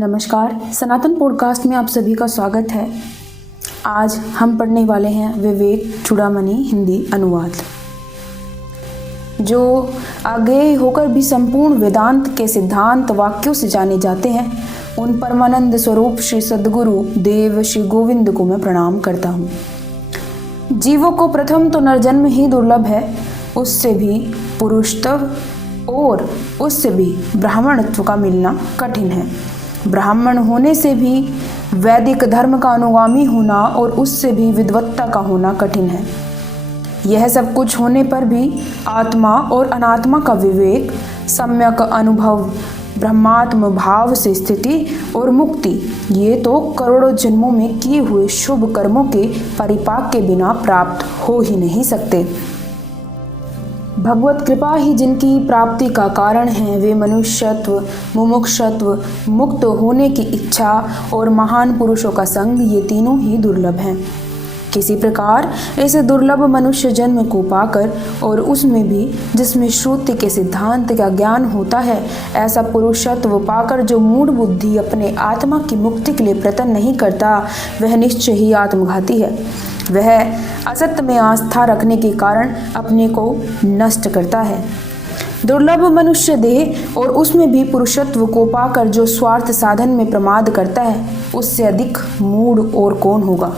नमस्कार, सनातन पॉडकास्ट में आप सभी का स्वागत है। आज हम पढ़ने वाले हैं विवेक चूड़ामणि हिंदी अनुवाद, जो आगे होकर भी संपूर्ण वेदांत के सिद्धांत वाक्यों से जाने जाते हैं। उन परमानंद स्वरूप श्री सद्गुरु देव श्री गोविंद को मैं प्रणाम करता हूँ। जीवों को प्रथम तो नरजन्म ही दुर्लभ है, उससे भी पुरुषत्व और उससे भी ब्राह्मणत्व का मिलना कठिन है। ब्राह्मण होने से भी वैदिक धर्म का अनुगामी होना और उससे भी विद्वत्ता का होना कठिन है। यह सब कुछ होने पर भी आत्मा और अनात्मा का विवेक, सम्यक अनुभव, ब्रह्मात्म भाव से स्थिति और मुक्ति, ये तो करोड़ों जन्मों में किए हुए शुभ कर्मों के परिपाक के बिना प्राप्त हो ही नहीं सकते। भगवत कृपा ही जिनकी प्राप्ति का कारण है, वे मनुष्यत्व, मुमुक्षत्व, मुक्त होने की इच्छा और महान पुरुषों का संग, ये तीनों ही दुर्लभ हैं। किसी प्रकार इस दुर्लभ मनुष्य जन्म को पाकर और उसमें भी जिसमें श्रुति के सिद्धांत का ज्ञान होता है, ऐसा पुरुषत्व पाकर जो मूढ़ बुद्धि अपने आत्मा की मुक्ति के लिए प्रयत्न नहीं करता, वह निश्चय ही आत्मघाती है। वह असत्य में आस्था रखने के कारण अपने को नष्ट करता है। दुर्लभ मनुष्य देह और उसमें भी पुरुषत्व को पाकर जो स्वार्थ साधन में प्रमाद करता है, उससे अधिक मूढ़ और कौन होगा।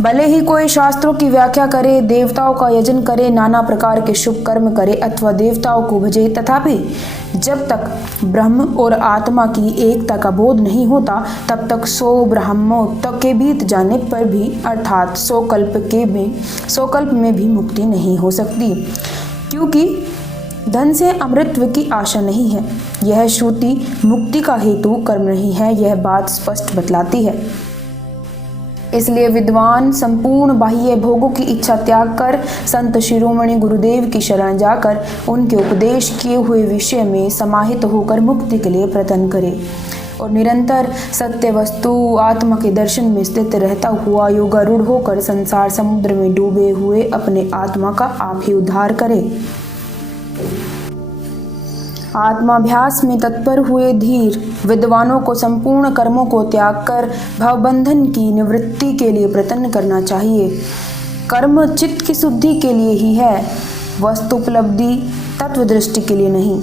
भले ही कोई शास्त्रों की व्याख्या करे, देवताओं का यजन करे, नाना प्रकार के शुभ कर्म करे अथवा देवताओं को भजे, तथापि जब तक ब्रह्म और आत्मा की एकता का बोध नहीं होता, तब तक 100 ब्रह्मों तक के बीत जाने पर भी, अर्थात 100 कल्प में भी मुक्ति नहीं हो सकती, क्योंकि धन से अमृतत्व की आशा नहीं है। यह श्रुति मुक्ति का हेतु कर्म नहीं है, यह बात स्पष्ट बतलाती है। इसलिए विद्वान संपूर्ण बाह्य भोगों की इच्छा त्याग कर संत शिरोमणि गुरुदेव की शरण जाकर उनके उपदेश किए हुए विषय में समाहित होकर मुक्ति के लिए प्रयत्न करे और निरंतर सत्य वस्तु आत्मा के दर्शन में स्थित रहता हुआ योगारूढ़ होकर संसार समुद्र में डूबे हुए अपने आत्मा का आप ही उद्धार करे। आत्माभ्यास में तत्पर हुए धीर विद्वानों को संपूर्ण कर्मों को त्याग कर भवबंधन की निवृत्ति के लिए प्रयत्न करना चाहिए। कर्म चित्त की शुद्धि के लिए ही है, वस्तु उपलब्धि तत्व दृष्टि के लिए नहीं।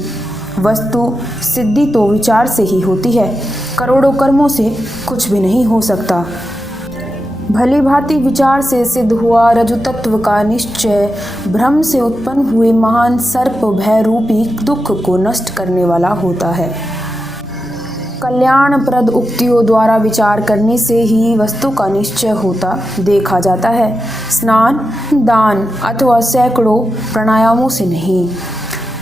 वस्तु सिद्धि तो विचार से ही होती है, करोड़ों कर्मों से कुछ भी नहीं हो सकता। भली भांति विचार से सिद्ध हुआ रज्जु तत्व का निश्चय भ्रम से उत्पन्न हुए महान सर्प भय रूपी दुख को नष्ट करने वाला होता है। कल्याणप्रद उक्तियों द्वारा विचार करने से ही वस्तु का निश्चय होता देखा जाता है, स्नान, दान अथवा सैकड़ों प्राणायामों से नहीं।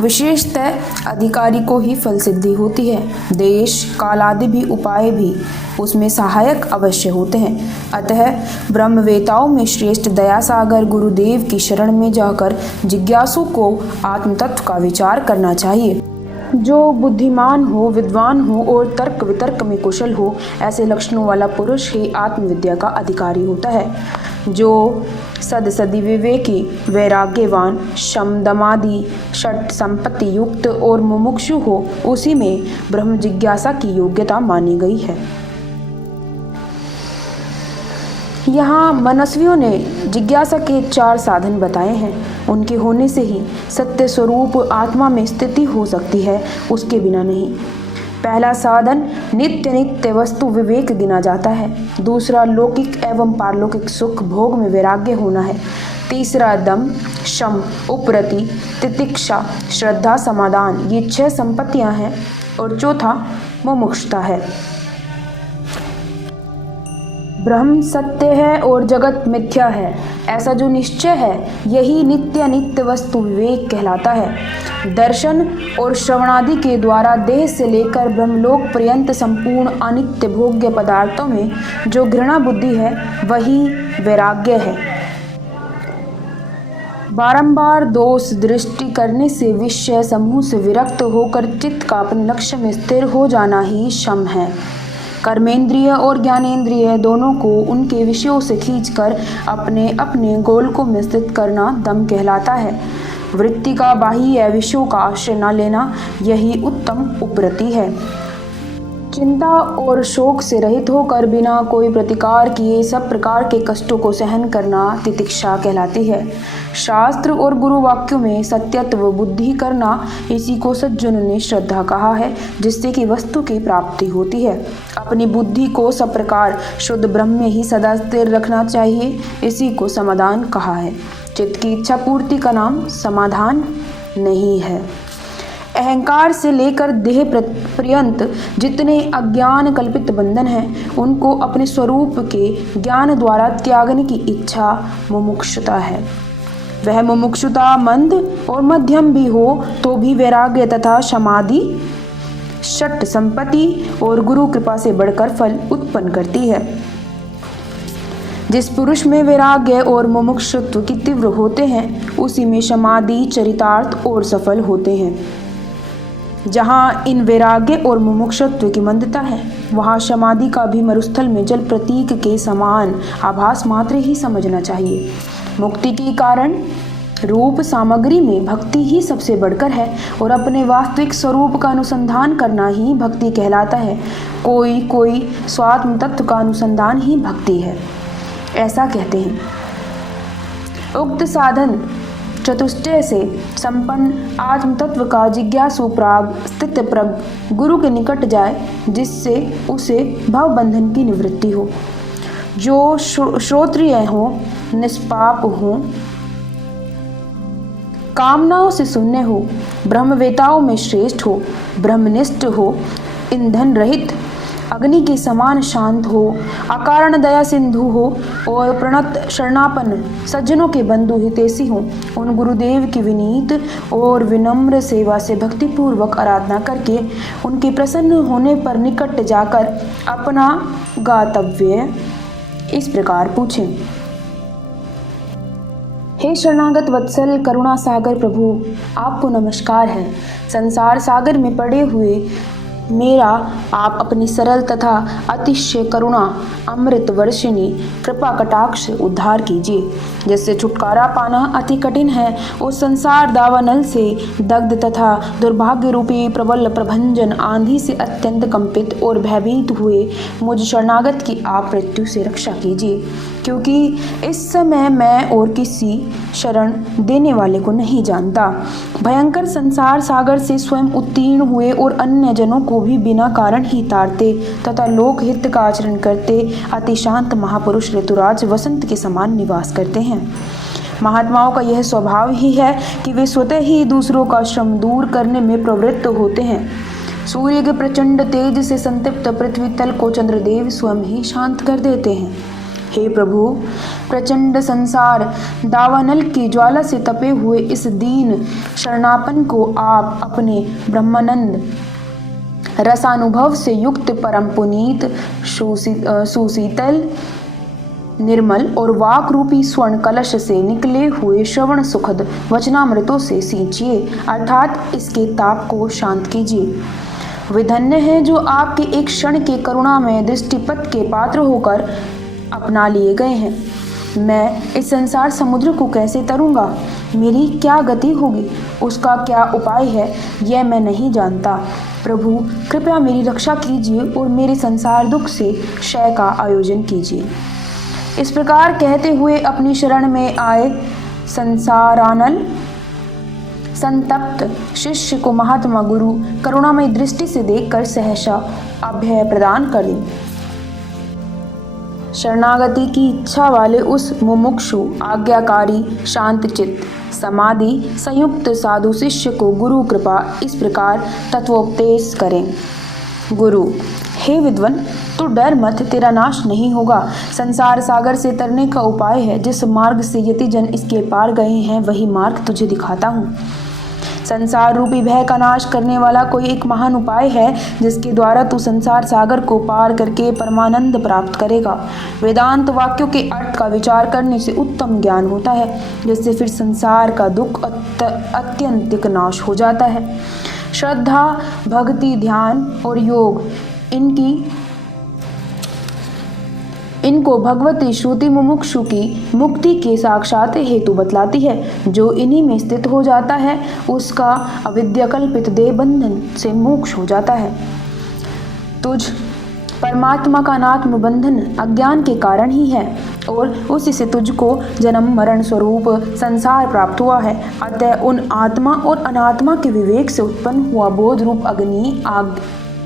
विशेषतः अधिकारी को ही फल सिद्धि होती है। देश काल आदि भी उपाय भी उसमें सहायक अवश्य होते हैं। अतः ब्रह्मवेताओं में श्रेष्ठ दयासागर गुरुदेव की शरण में जाकर जिज्ञासु को आत्मतत्व का विचार करना चाहिए। जो बुद्धिमान हो, विद्वान हो और तर्क वितर्क में कुशल हो, ऐसे लक्षणों वाला पुरुष ही आत्मविद्या का अधिकारी होता है। जो सदसदी विवेकी, वैराग्यवान, शम दमादि षट संपत्ति युक्त और मुमुक्षु हो, उसी में ब्रह्म जिज्ञासा की योग्यता मानी गई है। यहाँ मनस्वियों ने जिज्ञासा के 4 साधन बताए हैं। उनके होने से ही सत्य स्वरूप आत्मा में स्थिति हो सकती है, उसके बिना नहीं। पहला साधन नित्य नित्य वस्तु विवेक गिना जाता है। दूसरा लौकिक एवं पारलौकिक सुख भोग में वैराग्य होना है। तीसरा दम, शम, उपरति, तितिक्षा, श्रद्धा, समाधान, ये 6 संपत्तियां हैं। और चौथा मुमुक्षुता है। ब्रह्म सत्य है और जगत मिथ्या है, ऐसा जो निश्चय है, यही नित्य नित्य वस्तु विवेक कहलाता है। दर्शन और श्रवणादि के द्वारा देह से लेकर ब्रह्मलोक पर्यंत संपूर्ण अनित्य भोग्य पदार्थों में जो घृणा बुद्धि है, वही वैराग्य है। बारंबार दोष दृष्टि करने से विषय समूह से विरक्त होकर चित्त का अपने लक्ष्य में स्थिर हो जाना ही शम है। कर्मेंद्रिय और ज्ञानेंद्रिय दोनों को उनके विषयों से खींचकर अपने अपने गोलकों में स्थित करना दम कहलाता है। वृत्ति का बाह्य विषयों का आश्रय न लेना, यही उत्तम उपरति है। चिंता और शोक से रहित होकर बिना कोई प्रतिकार किए सब प्रकार के कष्टों को सहन करना तितिक्षा कहलाती है। शास्त्र और गुरु वाक्यों में सत्यत्व बुद्धि करना, इसी को सज्जनों ने श्रद्धा कहा है, जिससे कि वस्तु की प्राप्ति होती है। अपनी बुद्धि को सब प्रकार शुद्ध ब्रह्म में ही सदा स्थिर रखना चाहिए, इसी को समाधान कहा है। चित्त की इच्छा पूर्ति का नाम समाधान नहीं है। अहंकार से लेकर देह पर्यंत जितने अज्ञान कल्पित बंधन हैं, उनको अपने स्वरूप के ज्ञान द्वारा त्यागने की इच्छा मुमुक्षुता है। वह मुमुक्षुता मंद और मध्यम भी हो तो भी वैराग्य तथा समाधि षट संपत्ति और गुरु कृपा से बढ़कर फल उत्पन्न करती है। जिस पुरुष में वैराग्य और मुमुक्षुत्व की तीव्र होते हैं, उसी में समाधि चरितार्थ और सफल होते हैं। जहाँ इन वैराग्य और मुमुक्षुत्व की मंदता है, वहाँ समाधि का भी मरुस्थल में जल प्रतीक के समान आभास मात्र ही समझना चाहिए। मुक्ति के कारण रूप सामग्री में भक्ति ही सबसे बढ़कर है और अपने वास्तविक स्वरूप का अनुसंधान करना ही भक्ति कहलाता है। कोई स्वात्म तत्व का अनुसंधान ही भक्ति है, ऐसा कहते हैं। उक्त साधन चतुष्टय से संपन्न आत्म तत्व का जिज्ञासु प्राग स्थित प्रग गुरु के निकट जाए, जिससे उसे भव बंधन की निवृत्ति हो। जो श्रोत्रिय हो, निष्पाप हो, कामनाओं से शून्य हो, ब्रह्मवेताओं में श्रेष्ठ हो, ब्रह्मनिष्ठ हो, ईंधन रहित अग्नि के समान शांत हो, अकारण दया सिंधु हो और प्रणत शरणापन सज्जनों के बंधु हितैषी हो, उन गुरुदेव की विनीत और विनम्र सेवा से भक्तिपूर्वक आराधना करके उनके प्रसन्न होने पर निकट जाकर अपना गातव्य इस प्रकार पूछें। हे शरणागत वत्सल करुणा सागर प्रभु, आपको नमस्कार है। संसार सागर में पड़े हुए मेरा आप अपनी सरल तथा अतिशय करुणा अमृत वर्षिणी कृपा कटाक्ष उद्धार कीजिए। जिससे छुटकारा पाना अति कठिन है, उस संसार दावानल से दग्ध तथा दुर्भाग्य रूपी प्रबल प्रभंजन आंधी से अत्यंत कंपित और भयभीत हुए मुझ शरणागत की आप मृत्यु से रक्षा कीजिए, क्योंकि इस समय मैं और किसी शरण देने वाले को नहीं जानता। भयंकर संसार सागर से स्वयं उत्तीर्ण हुए और अन्य जनों को भी बिना कारण ही तारते तथा लोक हित का आचरण करते अति शांत महापुरुष ऋतुराज वसंत के समान निवास करते हैं। महात्माओं का यह स्वभाव ही है कि वे स्वतः ही दूसरों का श्रम दूर करने में प्रवृत्त होते हैं। सूर्य के प्रचंड तेज से संतप्त पृथ्वी तल को चंद्रदेव स्वयं ही शांत कर देते हैं। हे प्रभु, प्रचंड संसार दावानल की ज्वाला से तपे हुए इस दीन शरणापन को आप अपने ब्रह्मानंद रसानुभव से युक्त परम पुनीत सुशीतल निर्मल और वाक रूपी स्वर्ण कलश से निकले हुए श्रवण सुखद वचनामृतों से सींचिए, अर्थात इसके ताप को शांत कीजिए। विधन्य है जो आपके एक क्षण के करुणा में दृष्टिपत के पात्र होकर अपना लिए गए हैं। मैं इस संसार समुद्र को कैसे तरूंगा, मेरी क्या गति होगी, उसका क्या उपाय है, यह मैं नहीं जानता। प्रभु कृपया मेरी रक्षा कीजिए और मेरे संसार दुख से क्षय का आयोजन कीजिए। इस प्रकार कहते हुए अपनी शरण में आए संसारानल संतप्त शिष्य को महात्मा गुरु करुणामय दृष्टि से देखकर सहसा अभय प्रदान कर दी। शरणागति की इच्छा वाले उस मुमुक्षु आज्ञाकारी शांतचित्त समाधि संयुक्त साधु शिष्य को गुरु कृपा इस प्रकार तत्वोपदेश करें। गुरु, हे विद्वन, तू डर मत, तेरा नाश नहीं होगा। संसार सागर से तरने का उपाय है। जिस मार्ग से यतिजन इसके पार गए हैं, वही मार्ग तुझे दिखाता हूँ। संसार रूपी भय का नाश करने वाला कोई एक महान उपाय है, जिसके द्वारा तू संसार सागर को पार करके परमानंद प्राप्त करेगा। वेदांत वाक्यों के अर्थ का विचार करने से उत्तम ज्ञान होता है, जिससे फिर संसार का दुख अत्यंतिक नाश हो जाता है। श्रद्धा, भक्ति, ध्यान और योग इनको भगवती श्रुति मुमुक्षु की मुक्ति के साक्षात हेतु बतलाती है। जो इन्हीं में स्थित हो जाता है, उसका अविद्याकल्पित देह बंधन से मोक्ष हो जाता है। तुझ परमात्मा का अनात्म बंधन अज्ञान के कारण ही है और उसी से तुझको जन्म मरण स्वरूप संसार प्राप्त हुआ है। अतः उन आत्मा और अनात्मा के विवेक से उत्पन्न हुआ बोध रूप अग्नि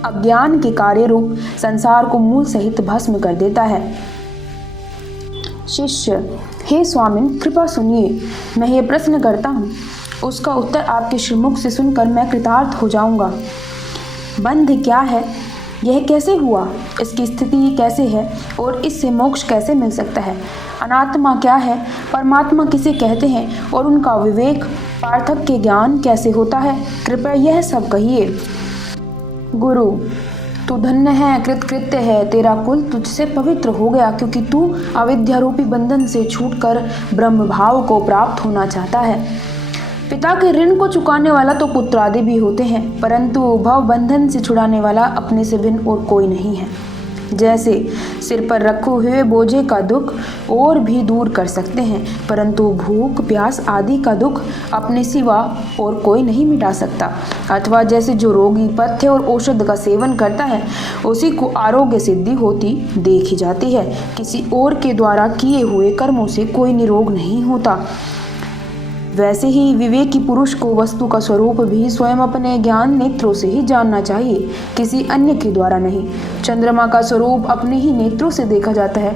अज्ञान के कार्य रूप संसार को मूल सहित भस्म कर देता है। शिष्य: हे स्वामिन, कृपा सुनिए, मैं ये प्रश्न करता हूँ, उसका उत्तर आपके श्रीमुख से सुनकर मैं कृतार्थ हो जाऊंगा। बंध क्या है? यह कैसे हुआ? इसकी स्थिति कैसे है और इससे मोक्ष कैसे मिल सकता है? अनात्मा क्या है? परमात्मा किसे कहते हैं और उनका विवेक पार्थक के ज्ञान कैसे होता है? कृपया यह सब कहिए। गुरु: तू धन्य है, कृतकृत्य है, तेरा कुल तुझसे पवित्र हो गया, क्योंकि तू अविद्या रूपी बंधन से छूटकर ब्रह्म भाव को प्राप्त होना चाहता है। पिता के ऋण को चुकाने वाला तो पुत्र आदि भी होते हैं, परंतु भव बंधन से छुड़ाने वाला अपने से भिन्न और कोई नहीं है। जैसे सिर पर रखे हुए बोझे का दुख और भी दूर कर सकते हैं, परंतु भूख प्यास आदि का दुख अपने सिवा और कोई नहीं मिटा सकता। अथवा जैसे जो रोगी पथ्य और औषध का सेवन करता है, उसी को आरोग्य सिद्धि होती देखी जाती है। किसी और के द्वारा किए हुए कर्मों से कोई निरोग नहीं होता। वैसे ही विवेकी पुरुष को वस्तु का स्वरूप भी स्वयं अपने ज्ञान नेत्रों से ही जानना चाहिए, किसी अन्य के द्वारा नहीं। चंद्रमा का स्वरूप अपने ही नेत्रों से देखा जाता है,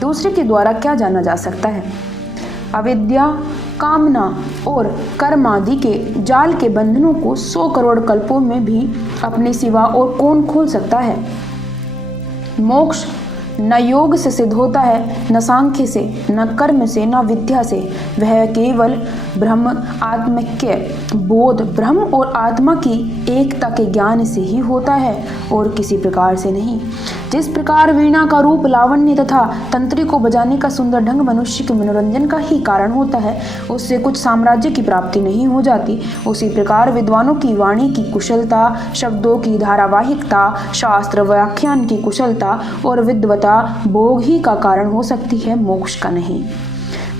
दूसरे के द्वारा क्या जाना जा सकता है? अविद्या, कामना और कर्म आदि के जाल के बंधनों को 100 करोड़ कल्पों में भी अपने सिवा और कौन खोल सकता है? मोक्ष न योग से सिद्ध होता है, न सांख्य से, न कर्म से, न विद्या से। वह केवल ब्रह्म आत्मैक्य बोध, ब्रह्म और आत्मा की एकता के ज्ञान से ही होता है और किसी प्रकार से नहीं। जिस प्रकार वीणा का रूप लावण्य तथा तंत्री को बजाने का सुंदर ढंग मनुष्य के मनोरंजन का ही कारण होता है, उससे कुछ साम्राज्य की प्राप्ति नहीं हो जाती, उसी प्रकार विद्वानों की वाणी की कुशलता, शब्दों की धारावाहिकता, शास्त्र व्याख्यान की कुशलता और विद्वता भोग ही का कारण हो सकती है, मोक्ष का नहीं।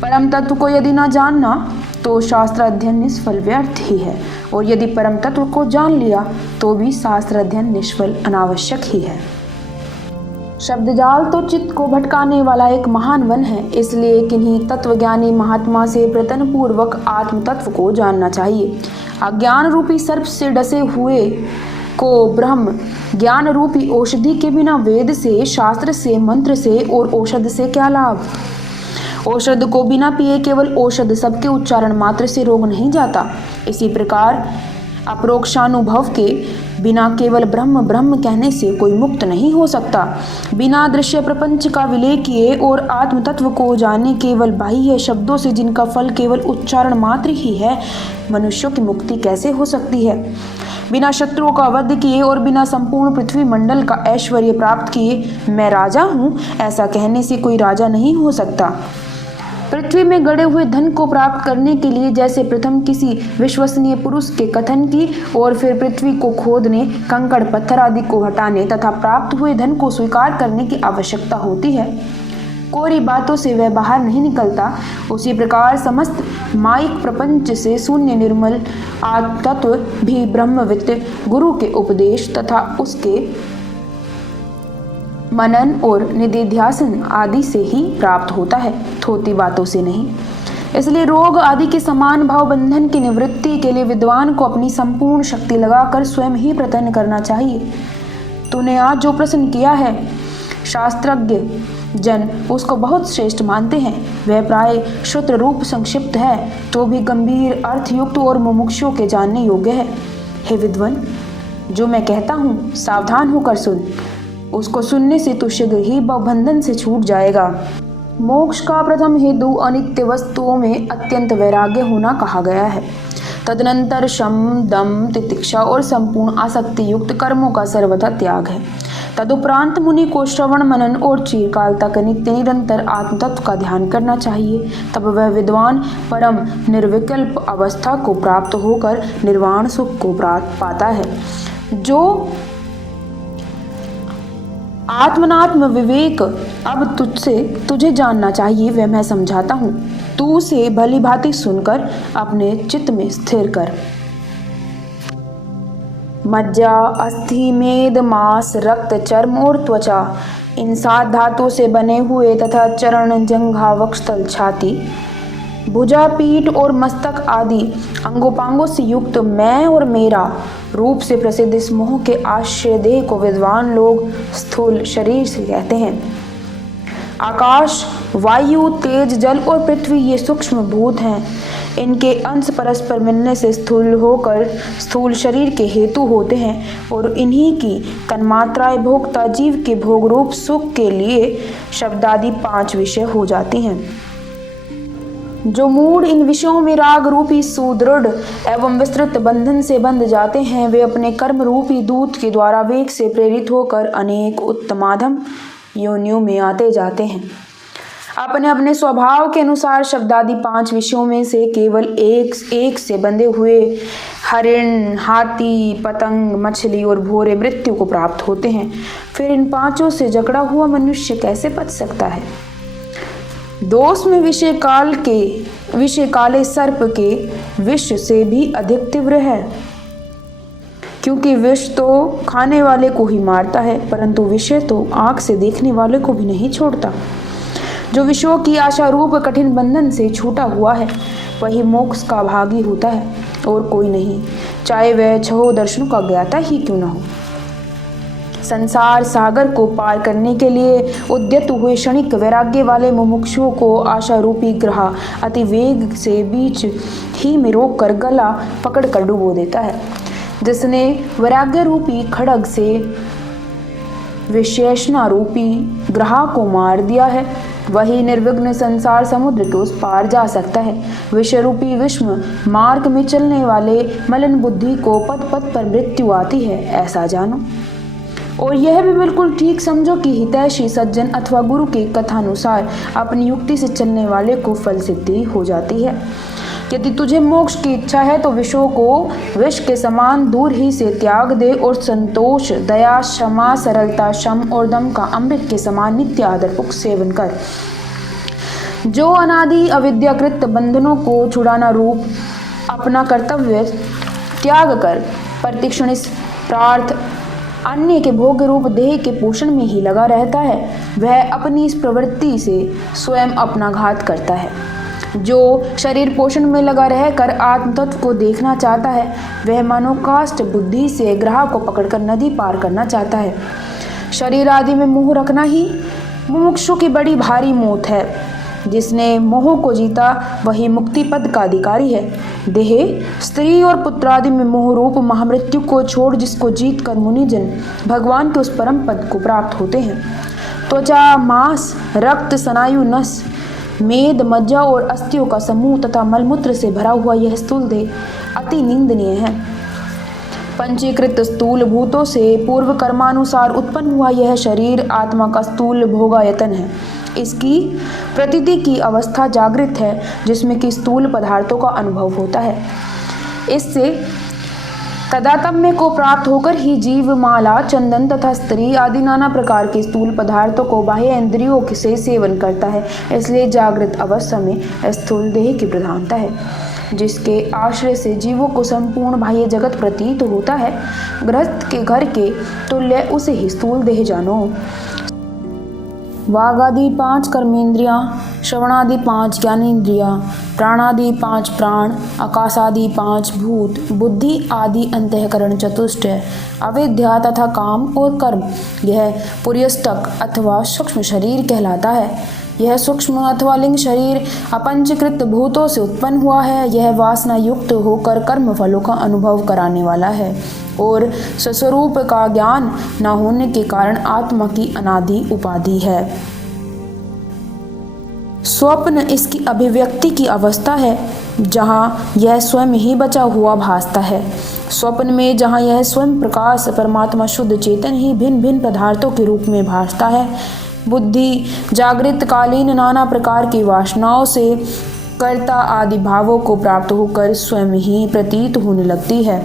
परम तत्व को यदि न जानना तो शास्त्र अध्ययन निष्फल व्यर्थ ही है, और यदि परम तत्व को जान लिया तो भी शास्त्र अध्ययन निष्फल अनावश्यक ही है। शब्दजाल तो चित्त को भटकाने वाला एक महान वन है, इसलिए किन्हीं तत्वज्ञानी महात्मा से प्रयत्न पूर्वक आत्म तत्व को जानना चाहिए। अज्ञान रूपी सर्प से डसे हुए को ब्रह्म ज्ञान रूपी औषधि के बिना वेद से, शास्त्र से, मंत्र से और औषध से क्या लाभ? औषध को बिना पिए केवल औषध सबके उच्चारण मात्र से रोग नहीं जाता। इसी प्रकार अपरोक्षानुभव के बिना केवल ब्रह्म ब्रह्म कहने से कोई मुक्त नहीं हो सकता। बिना दृश्य प्रपंच का विलय किए और आत्म तत्व को जाने केवल बाह्य शब्दों से, जिनका फल केवल उच्चारण मात्र ही है, मनुष्यों की मुक्ति कैसे हो सकती है? बिना शत्रुओं का वध किए और बिना संपूर्ण पृथ्वी मंडल का ऐश्वर्य प्राप्त किए मैं राजा हूँ, ऐसा कहने से कोई राजा नहीं हो सकता। पृथ्वी में गड़े हुए धन को प्राप्त करने के लिए जैसे प्रथम किसी विश्वसनीय पुरुष के कथन की और फिर पृथ्वी को खोदने, कंकड़ पत्थर आदि को हटाने तथा प्राप्त हुए धन को स्वीकार करने की आवश्यकता होती है, कोरी बातों से वह बाहर नहीं निकलता, उसी प्रकार समस्त माइक प्रपंच से शून्य निर्मल आत्म तत्व भी ब्रह्मवित् गुरु के उपदेश तथा उसके मनन और निधिध्यासन आदि से ही प्राप्त होता है, थोती बातों से नहीं। इसलिए रोग आदि के समान भाव बंधन की निवृत्ति के लिए विद्वान को अपनी संपूर्ण शक्ति लगाकर स्वयं ही प्रयत्न करना चाहिए। तूने आज जो प्रश्न किया है, शास्त्रज्ञ जन उसको बहुत श्रेष्ठ मानते हैं। वह प्राय श्रुत रूप संक्षिप्त है, तो भी गंभीर अर्थयुक्त और मुमुक्षुओं के जानने योग्य है। हे विद्वान, जो मैं कहता हूँ सावधान होकर सुन, उसको सुनने से तो शीघ्र ही बंधन से छूट जाएगा। मोक्ष का प्रथम हेतु अनित्य वस्तुओं में अत्यंत वैराग्य होना कहा गया है। तदनंतर शम, दम, तितिक्षा और संपूर्ण आसक्ति युक्त कर्मों का सर्वथा त्याग है। तदुपरांत मुनि को श्रवण, मनन और चिरकाल तक नित्य निरंतर आत्मतत्व का ध्यान करना चाहिए। तब वह विद्वान परम निर्विकल्प अवस्था को प्राप्त होकर निर्वाण सुख को पाता है। जो आत्मनात्म विवेक अब तुझे जानना चाहिए, वह मैं समझाता हूँ। तू उसे भली भांति सुनकर अपने चित्त में स्थिर कर। मज्जा, अस्थि, मेद, मांस, रक्त, चर्म और त्वचा इन 7 धातुओं से बने हुए तथा चरण, जंघा, वक्षस्थल, छाती, भुजा, पीठ और मस्तक आदि अंगोपांगों से युक्त मैं और मेरा रूप से प्रसिद्ध इस मोह के आश्रय देह को विद्वान लोग स्थूल शरीर से कहते हैं। आकाश, वायु, तेज, जल और पृथ्वी ये सूक्ष्म भूत हैं। इनके अंश परस्पर मिलने से स्थूल होकर स्थूल शरीर के हेतु होते हैं और इन्हीं की तन्मात्राएं भोक्ता जीव के भोग रूप सुख के लिए शब्दादि 5 विषय हो जाती हैं। जो मूढ़ इन विषयों में राग रूपी सुदृढ़ एवं विस्तृत बंधन से बंध जाते हैं, वे अपने कर्म रूपी दूत के द्वारा वेग से प्रेरित होकर अनेक उत्तमाधम योनियों में आते जाते हैं। अपने अपने स्वभाव के अनुसार शब्दादि 5 विषयों में से केवल एक से बंधे हुए हरिण, हाथी, पतंग, मछली और भोरे मृत्यु को प्राप्त होते हैं। फिर इन 5 से जकड़ा हुआ मनुष्य कैसे बच सकता है? दोष में विषय काले सर्प के विष से भी अधिक तीव्र है, क्योंकि विष तो खाने वाले को ही मारता है, परंतु विषय तो आँख से देखने वाले को भी नहीं छोड़ता। जो विषयों की आशा रूप कठिन बंधन से छूटा हुआ है, वही मोक्ष का भागी होता है और कोई नहीं, चाहे वह 6 दर्शनों का ज्ञाता ही क्यों न हो। संसार सागर को पार करने के लिए उद्यत हुए क्षणिक वैराग्य वाले मुमुक्षुओं को आशा रूपी ग्रह अति वेग से बीच ही में रोक कर गला पकड़ कर डुबो देता है। जिसने वैराग्य रूपी खड्ग से विशेषणा रूपी ग्रह को मार दिया है, वही निर्विघ्न संसार समुद्र के उस पार जा सकता है। विषय रूपी विषम मार्ग में चलने वाले मलिन बुद्धि को पद पद पर मृत्यु आती है, ऐसा जानो। और यह भी बिल्कुल ठीक समझो कि हितैषी सज्जन अथवा गुरु के कथानुसार अपनी युक्ति से चलने वाले को फल सिद्धि हो जाती है। यदि तुझे मोक्ष की इच्छा है तो विषयों को विष के समान दूर ही से त्याग दे और संतोष, दया, क्षमा, सरलता, शम और दम का अमृत के समान नित्य आदरपूर्वक सेवन कर। जो अनादि अविद्याकृत बंधनों को छुड़ाना रूप अपना कर्तव्य त्याग कर प्रतिक्षण इस प्रार्थ अन्य के भोग रूप देह के पोषण में ही लगा रहता है, वह अपनी इस प्रवृत्ति से स्वयं अपना घात करता है। जो शरीर पोषण में लगा रहकर आत्म तत्व को देखना चाहता है, वह मनोकाष्ठ बुद्धि से ग्रह को पकड़कर नदी पार करना चाहता है। शरीर आदि में मोह रखना ही मुमुक्षु की बड़ी भारी मौत है। जिसने मोह को जीता वही मुक्ति पद का अधिकारी है। देह, स्त्री और पुत्र आदि में मोह रूप महामृत्यु को छोड़ जिसको जीत कर मुनिजन भगवान के उस परम पद को प्राप्त होते हैं। त्वचा, मांस, रक्त, स्नायु, नस, मेद, मज्जा और अस्थियों का समूह तथा मलमूत्र से भरा हुआ यह स्थूल देह अति निंदनीय है। पंचीकृत स्थूल भूतों से पूर्व कर्मानुसार उत्पन्न हुआ यह शरीर आत्मा का स्थूल भोगायतन है। इसकी प्रतीति की अवस्था जागृत है, जिसमें कि स्थूल पदार्थों का अनुभव होता है। इससे तदात्म्य को प्राप्त होकर ही जीव माला, चंदन तथा स्त्री आदि नाना प्रकार के स्थूल पदार्थों को बाह्य इंद्रियों से सेवन करता है। इसलिए जागृत अवस्था में स्थूल देह की प्रधानता है, जिसके आश्रय से जीवों को संपूर्ण बाह्य जगत प्रतीत होता है। गृहस्थ के घर के तुल्य उसे ही स्थूल देह जानो। वाग आदि 5 कर्मेंद्रियां, श्रवणादि 5 ज्ञानेन्द्रियां, प्राणादि 5 प्राण, आकाशादि 5 भूत, बुद्धि आदि अंतःकरण चतुष्टय, अविद्या तथा काम और कर्म, यह पुर्यष्टक अथवा सूक्ष्म शरीर कहलाता है। यह सूक्ष्म अथवा लिंग शरीर अपंचीकृत भूतों से उत्पन्न हुआ है। यह वासना युक्त होकर कर्म फलों का अनुभव कराने वाला है और स्वस्वरूप का ज्ञान न होने के कारण आत्मा की अनादि उपाधि है। स्वप्न इसकी अभिव्यक्ति की अवस्था है, जहाँ यह स्वयं ही बचा हुआ भासता है। स्वप्न में जहाँ यह स्वयं प्रकाश परमात्मा शुद्ध चेतन ही भिन्न भिन्न पदार्थों के रूप में भासता है, बुद्धि जागृत कालीन नाना प्रकार की वासनाओं से कर्ता आदि भावों को प्राप्त होकर स्वयं ही प्रतीत होने लगती है।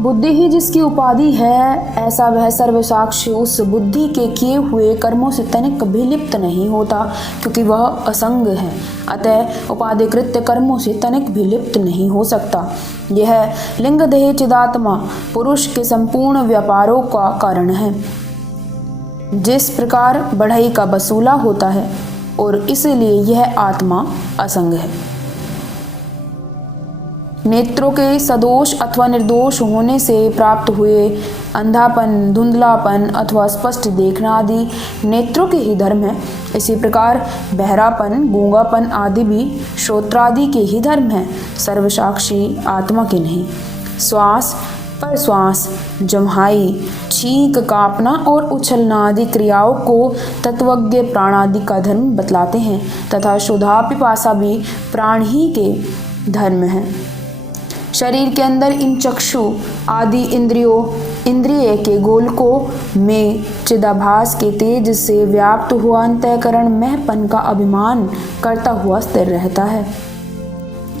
बुद्धि ही जिसकी उपाधि है, ऐसा वह सर्वसाक्षी उस बुद्धि के किए हुए कर्मों से तनिक भी लिप्त नहीं होता, क्योंकि वह असंग है। अतः उपाधिकृत कर्मों से तनिक भी लिप्त नहीं हो सकता। यह लिंग देह चिदात्मा पुरुष के संपूर्ण व्यापारों का कारण है। जिस प्रकार बढ़ई का वसूला होता है, और इसलिए यह आत्मा असंग है। नेत्रों के सदोष अथवा निर्दोष होने से प्राप्त हुए अंधापन, धुंधलापन अथवा स्पष्ट देखना आदि नेत्रों के ही धर्म है। इसी प्रकार बहरापन, गूंगापन आदि भी श्रोत्रादि के ही धर्म है, सर्वसाक्षी आत्मा के नहीं। श्वास पर श्वास, जम्हाई, छींक, कांपना और उछलना आदि क्रियाओं को तत्वज्ञ प्राणादि का धर्म बतलाते हैं, तथा क्षुधा पिपासा भी प्राण ही के धर्म है। शरीर के अंदर इन चक्षु आदि इंद्रिय के गोलकों में चिदाभास के तेज से व्याप्त हुआ अंतःकरण महपन का अभिमान करता हुआ स्थिर रहता है।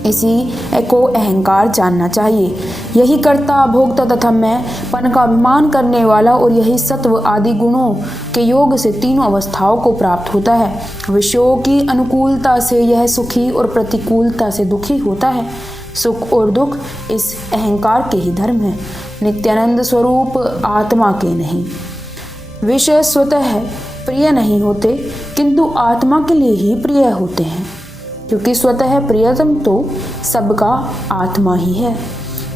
इसी को अहंकार जानना चाहिए। यही कर्ता, भोक्ता तथा मैंपन का अभिमान करने वाला, और यही सत्व आदि गुणों के योग से तीनों अवस्थाओं को प्राप्त होता है। विषयों की अनुकूलता से यह सुखी और प्रतिकूलता से दुखी होता है। सुख और दुख इस अहंकार के ही धर्म है, नित्यानंद स्वरूप आत्मा के नहीं। विषय स्वतः प्रिय नहीं होते, किंतु आत्मा के लिए ही प्रिय होते हैं, क्योंकि स्वतः प्रियतम तो सबका आत्मा ही है।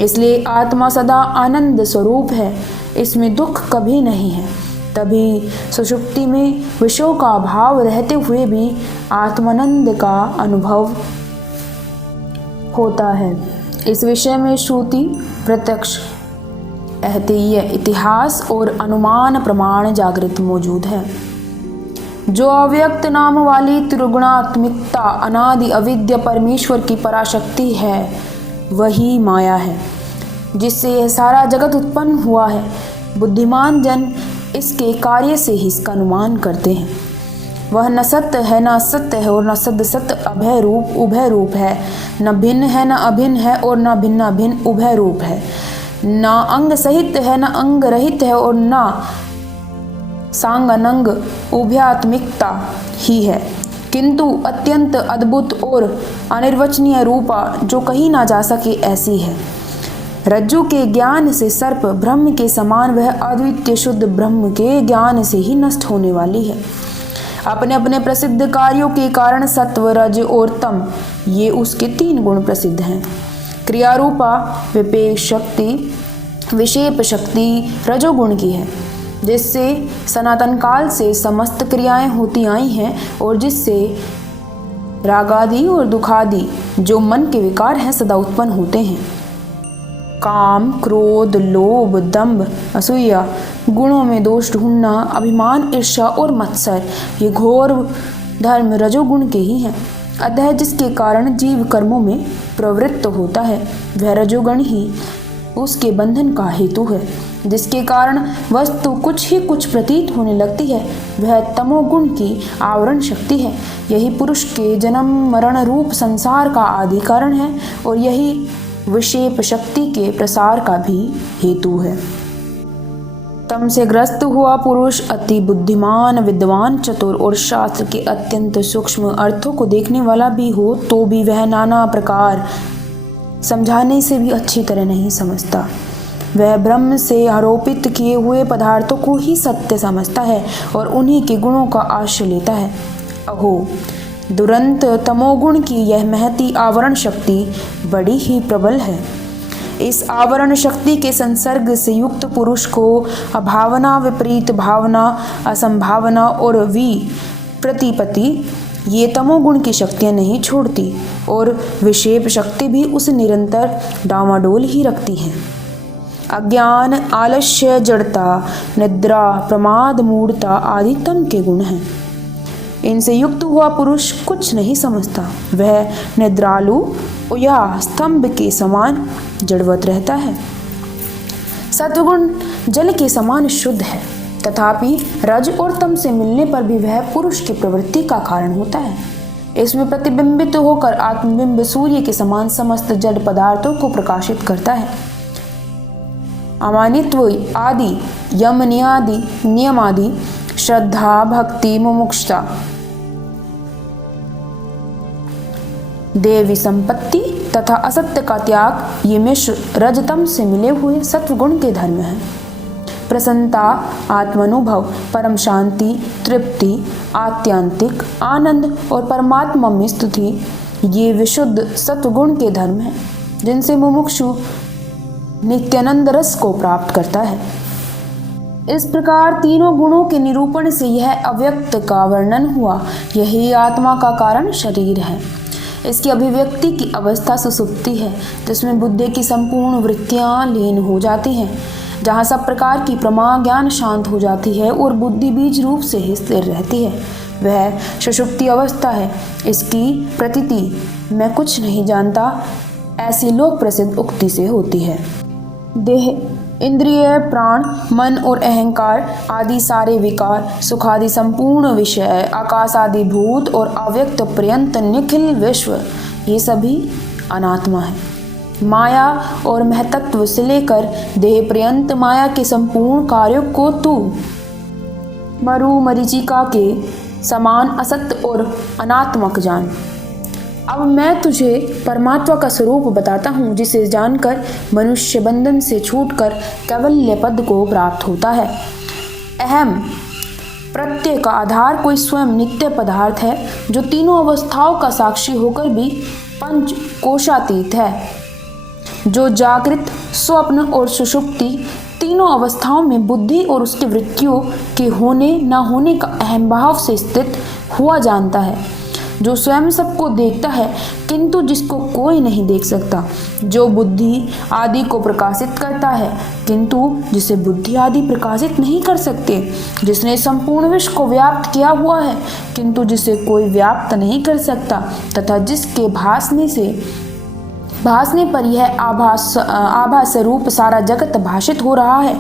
इसलिए आत्मा सदा आनंद स्वरूप है, इसमें दुख कभी नहीं है। तभी सुषुप्ति में विषयों का अभाव रहते हुए भी आत्मानंद का अनुभव होता है। इस विषय में श्रुति, प्रत्यक्ष, ऐतिह्य, इतिहास और अनुमान प्रमाण जागृत मौजूद है। जो अव्यक्त नाम वाली त्रिगुणात्मिकता अनादि अविद्या परमेश्वर की पराशक्ति है, वही माया है, जिससे यह सारा जगत उत्पन्न हुआ है। बुद्धिमान जन इसके कार्य से ही इसका अनुमान करते हैं। वह न सत्य है, न असत्य है, और न सद सत्य अभय रूप उभय रूप है। न भिन्न है, न अभिन्न है, और न भिन्न अभिन्न उभय रूप है। न अंग सहित है, न अंग रहित है, और न सांगनंग उभयात्मिकता ही है, किंतु अत्यंत अद्भुत और अनिर्वचनीय रूपा, जो कही ना जा सके ऐसी है। रज्जु के ज्ञान से सर्प ब्रह्म के समान, वह अद्वितीय शुद्ध ब्रह्म के ज्ञान से ही नष्ट होने वाली है। अपने अपने प्रसिद्ध कार्यों के कारण सत्व, रज और तम, ये उसके तीन गुण प्रसिद्ध हैं। क्रियारूपा विपेक शक्ति, विशेप शक्ति रजोगुण की है, जिससे सनातन काल से समस्त क्रियाएं होती आई हैं, और जिससे रागादि और दुखादि जो मन के विकार हैं सदा उत्पन्न होते हैं। काम, क्रोध, लोभ, दंभ, असूया, गुणों में दोष ढूंढना, अभिमान, ईर्ष्या और मत्सर, ये घोर धर्म रजोगुण के ही हैं। अतः जिसके कारण जीव कर्मों में प्रवृत्त होता है, वह रजोगुण ही उसके बंधन का हेतु है। जिसके कारण वस्तु कुछ प्रतीत होने लगती है, वह तमोगुण की आवरण शक्ति है। यही पुरुष के जन्म मरण रूप संसार का आदि कारण है, और यही विशेप शक्ति के प्रसार का भी हेतु है। तम से ग्रस्त हुआ पुरुष अति बुद्धिमान, विद्वान, चतुर और शास्त्र के अत्यंत सूक्ष्म अर्थों को देखने वाला भी हो, तो भी वह नाना प्रकार समझाने से भी अच्छी तरह नहीं समझता। वह ब्रह्म से आरोपित किए हुए पदार्थों को ही सत्य समझता है, और उन्हीं के गुणों का आश्रय लेता है। अहो, दुरंत तमोगुण की यह महती आवरण शक्ति बड़ी ही प्रबल है। इस आवरण शक्ति के संसर्ग से युक्त पुरुष को अभावना, विपरीत भावना, असंभावना और प्रतिपत्ति, ये तमोगुण की शक्तियाँ नहीं छोड़ती, और विशेप शक्ति भी उसे निरंतर डामाडोल ही रखती हैं। अज्ञान, आलस्य, जड़ता, निद्रा, प्रमाद, मूढ़ता आदि तम के गुण हैं। इनसे युक्त हुआ पुरुष कुछ नहीं समझता। वह निद्रालु या स्तंभ के समान जड़वत रहता है। सत्वगुण जल के समान शुद्ध है, तथापि रज और तम से मिलने पर भी वह पुरुष की प्रवृत्ति का कारण होता है। इसमें प्रतिबिंबित होकर आत्मबिंब सूर्य के समान समस्त जड़ पदार्थों को प्रकाशित करता है। अमानित्व आदि, यम नियम आदि, श्रद्धा, भक्ति, मुमुक्षुता, देवी संपत्ति तथा असत्य का त्याग, ये मिश्र रजतम से मिले हुए सत्वगुण के धर्म हैं। प्रसन्नता, आत्मानुभव, परम शांति, तृप्ति, आत्यंतिक आनंद और परमात्मा में स्तुति, ये विशुद्ध सत्वगुण के धर्म हैं जिनसे मुमुक्षु नित्यानंद रस को प्राप्त करता है। इस प्रकार तीनों गुणों के निरूपण से यह अव्यक्त का वर्णन हुआ। यही आत्मा का कारण शरीर है। इसकी अभिव्यक्ति की अवस्था सुसुप्ति है, जिसमें बुद्धि की संपूर्ण वृत्तियां लीन हो जाती हैं, जहाँ सब प्रकार की प्रमा ज्ञान शांत हो जाती है और बुद्धि बीज रूप से ही स्थिर रहती है। वह सुषुप्ति अवस्था है। इसकी प्रतीति मैं कुछ नहीं जानता ऐसी लोक प्रसिद्ध उक्ति से होती है। देह, इंद्रिय, प्राण, मन और अहंकार आदि सारे विकार, सुख आदि संपूर्ण विषय, आकाश आदि भूत और अव्यक्त पर्यंत निखिल विश्व, ये सभी अनात्मा है। माया और महतत्व से लेकर देह पर्यंत माया के संपूर्ण कार्यों को तू मरु मरीचिका के समान असत्य और अनात्मक जान। अब मैं तुझे परमात्मा का स्वरूप बताता हूँ, जिसे जानकर मनुष्य बंधन से छूटकर कैवल्य पद को प्राप्त होता है। अहम प्रत्यय का आधार कोई स्वयं नित्य पदार्थ है, जो तीनों अवस्थाओं का साक्षी होकर भी पंच कोशातीत है, जो जागृत, स्वप्न और सुषुप्ति तीनों अवस्थाओं में बुद्धि और उसकी वृत्तियों के होने न होने का अहम भाव से स्थित हुआ जानता है, जो स्वयं सबको देखता है किंतु जिसको कोई नहीं देख सकता, जो बुद्धि आदि को प्रकाशित करता है किंतु जिसे बुद्धि आदि प्रकाशित नहीं कर सकते, जिसने संपूर्ण विश्व को व्याप्त किया हुआ है किंतु जिसे कोई व्याप्त नहीं कर सकता, तथा जिसके भासने पर यह आभास रूप सारा जगत भाषित हो रहा है,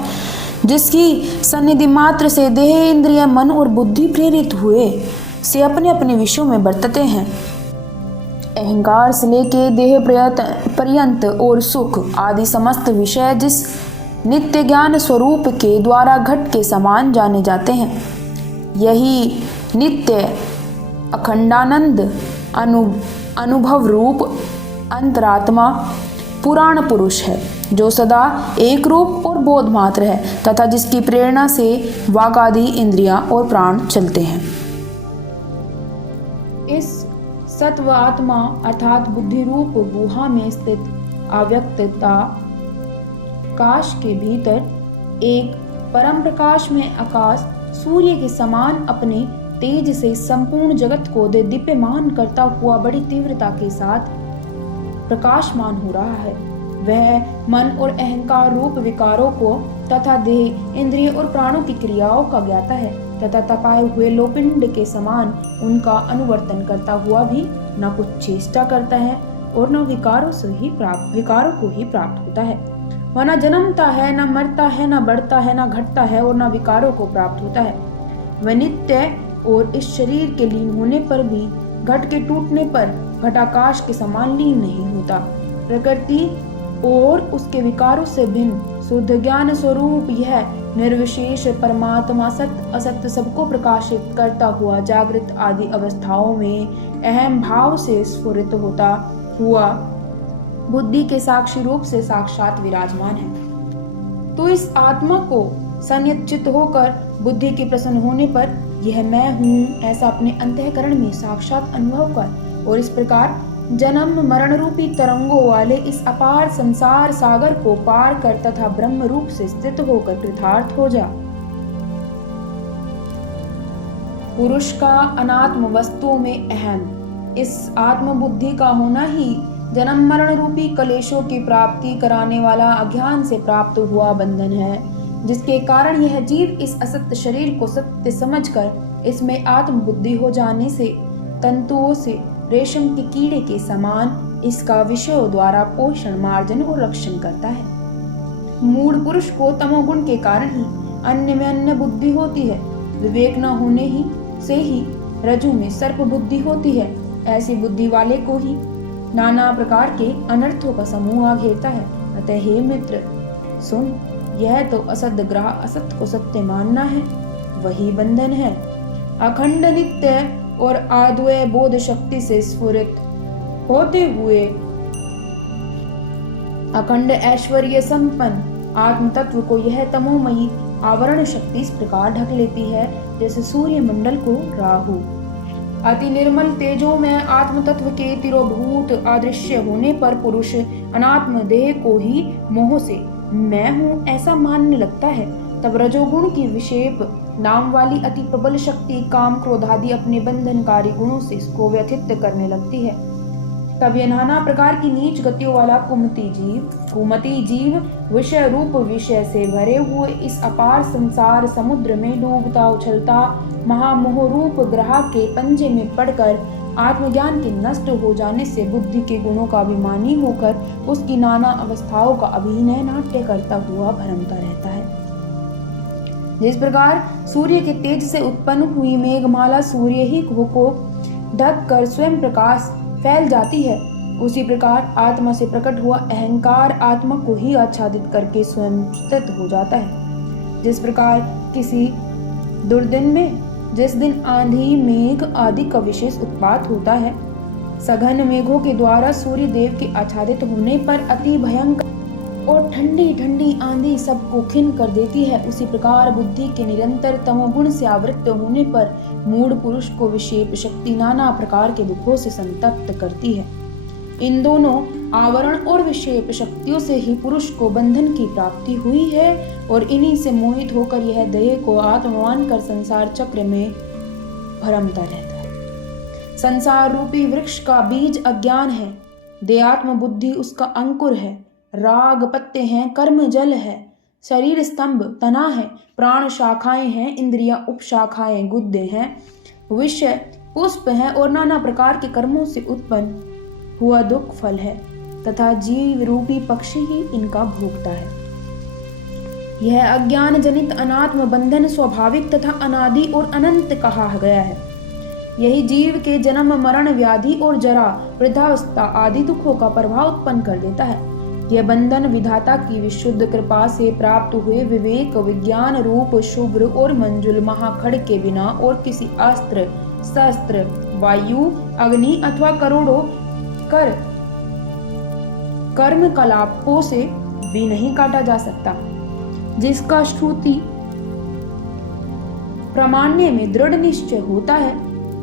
जिसकी सन्निधि मात्र से देह, इंद्रिय, मन और बुद्धि प्रेरित हुए से अपने अपने विषयों में बरतते हैं। अहंकार से लेके देह पर्यंत और सुख आदि समस्त विषय जिस नित्य ज्ञान स्वरूप के द्वारा घट के समान जाने जाते हैं, यही नित्य अखंडानंद अनुभव रूप अंतरात्मा पुराण पुरुष है, जो सदा एक रूप और बोध मात्र है तथा जिसकी प्रेरणा से वाक आदि इंद्रियां और प्राण चलते हैं। इस सत्व आत्मा अर्थात बुद्धि रूप गुहा में स्थित अव्यक्तता काश के भीतर एक परम प्रकाश में आकाश सूर्य के समान अपने तेज से संपूर्ण जगत को दीप्यमान करता हुआ बड़ी तीव्रता के साथ प्रकाशमान हो रहा है। वह मन और अहंकार रूप विकारों को तथा देह, इंद्रिय और प्राणों की क्रियाओं का ज्ञाता है तथा तपाए हुए लोपिंड के समान उनका अनुवर्तन करता हुआ भी न कुछ चेष्टा करता है और न विकारों को ही प्राप्त होता है। वह न जन्मता है, न मरता है, न बढ़ता है, न घटता है और न विकारों को प्राप्त होता है। वह नित्य और इस शरीर के लीन होने पर भी घट के टूटने पर घटाकाश के समान लीन नहीं होता। प्रकृति और उसके विकारों से भिन्न शुद्ध ज्ञान स्वरूप यह निर्विशेष परमात्मा सत्य असत्य सबको प्रकाशित करता हुआ जागृत आदि अवस्थाओं में अहम भाव से स्फुरित होता हुआ बुद्धि के साक्षी रूप से साक्षात विराजमान है। तो इस आत्मा को संयचित होकर बुद्धि के प्रसन्न होने पर यह मैं हूँ ऐसा अपने अंतःकरण में साक्षात अनुभव कर और इस प्रकार जन्म मरण रूपी तरंगों वाले इस अपार संसार सागर को पार कर तथा ब्रह्म रूप से स्थित होकर कृतार्थ हो जा। पुरुष का अनात्म वस्तुओं में अहम इस आत्म बुद्धि का होना ही जन्म मरण रूपी कलेशों की प्राप्ति कराने वाला अज्ञान से प्राप्त हुआ बंधन है, जिसके कारण यह जीव इस असत्य शरीर को सत्य समझकर इसमें आत्म बुद्धि हो जाने से तंतुओं से रेशम के कीड़े के समान इसका विषयों द्वारा पोषण, मार्जन और रक्षण करता है। मूढ़ पुरुष को तमोगुण के कारण ही अन्य में अन्य बुद्धि होती है। विवेक न होने ही से ही रज्जु में सर्प बुद्धि होती है। ऐसी बुद्धि वाले को ही नाना प्रकार के अनर्थों का समूह आ घेरता है। अतः हे मित्र सुन, यह तो असत ग्रह असत को सत्य मानना है, वही बंधन है। अखंड नित्य और आद्वय बोध शक्ति से स्फुरित होते हुए अखंड ऐश्वर्य संपन्न आत्म तत्व को यह तमोमयी आवरण शक्ति इस प्रकार ढक लेती है जैसे सूर्य मंडल को राहु। अति निर्मल तेजो में आत्म तत्व के तिरोभूत अदृश्य होने पर पुरुष अनात्म देह को ही मोह से मैं हूं ऐसा मानने लगता है। तब रजोगुण की विक्षेप नाम वाली अति प्रबल शक्ति काम क्रोध आदि अपने बंधनकारी गुणों से इसको व्यथित करने लगती है। तब यह नाना प्रकार की नीच गतियों वाला कुमति जीव विषय रूप विषय से भरे हुए इस अपार संसार समुद्र में डूबता उछलता महामोह रूप ग्रह के पंजे में पड़कर आत्मज्ञान के नष्ट हो जाने से बुद्धि के गुणों का अभिमानी होकर उसकी नाना अवस्थाओं का अभिनय नाट्य करता हुआ भ्रमता रहता है। जिस प्रकार सूर्य के तेज से उत्पन्न हुई मेघमाला सूर्य ही को ढक कर स्वयं प्रकाश फैल जाती है, उसी प्रकार आत्मा से प्रकट हुआ अहंकार आत्मा को ही आच्छादित करके स्वयं स्थित हो जाता है। जिस प्रकार किसी दुर्दिन में जिस दिन आंधी मेघ आदि का विशेष उत्पात होता है, सघन मेघों के द्वारा सूर्य देव के आच्छादित होने पर अति भयंकर और ठंडी ठंडी आंधी सबको खिन कर देती है, उसी प्रकार बुद्धि के निरंतर तमोगुण से आवृत्त होने पर मूढ़ पुरुष को विक्षेप शक्ति नाना प्रकार के दुखों से संतप्त करती है। इन दोनों आवरण और विक्षेप शक्तियों से ही पुरुष को बंधन की प्राप्ति हुई है और इन्हीं से मोहित होकर यह देह को आत्मा मानकर संसार चक्र में भ्रमता रहता है। संसार रूपी वृक्ष का बीज अज्ञान है, देहात्म बुद्धि उसका अंकुर है, राग पत्ते हैं, कर्म जल है, शरीर स्तंभ तना है, प्राण शाखाएं हैं, इंद्रियां उपशाखाएं गुद्दे हैं, विषय पुष्प है और नाना प्रकार के कर्मों से उत्पन्न हुआ दुख फल है तथा जीव रूपी पक्षी ही इनका भोगता है। यह अज्ञान जनित अनात्म बंधन स्वाभाविक तथा अनादि और अनंत कहा गया है। यही जीव के जन्म मरण व्याधि और जरा वृद्धावस्था आदि दुखों का प्रभाव उत्पन्न कर देता है। यह बंधन विधाता की विशुद्ध कृपा से प्राप्त हुए विवेक विज्ञान रूप शुभ्र और मंजुल महाखड़ के बिना और किसी अस्त्र शस्त्र वायु अग्नि अथवा करोड़ों कर्म कलापों से भी नहीं काटा जा सकता। जिसका श्रुति प्रमाण्य में दृढ़ निश्चय होता है,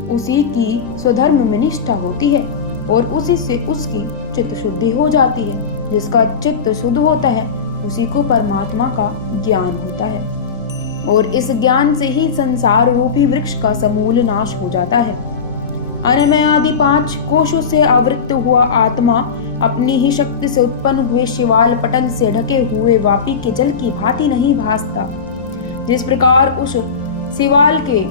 उसी की स्वधर्म में निष्ठा होती है और उसी से उसकी चित्त शुद्धि हो जाती है। जिसका चित्त शुद्ध होता है, उसी को परमात्मा का ज्ञान होता है और इस ज्ञान से ही संसार रूपी वृक्ष का समूल नाश हो जाता है। अन्नमय आदि 5 कोशों से आवृत्त हुआ आत्मा अपनी ही शक्ति से उत्पन्न हुए शिवाल पटल से ढके हुए वापी के जल की भांति नहीं भासता। जिस प्रकार उस शिवाल के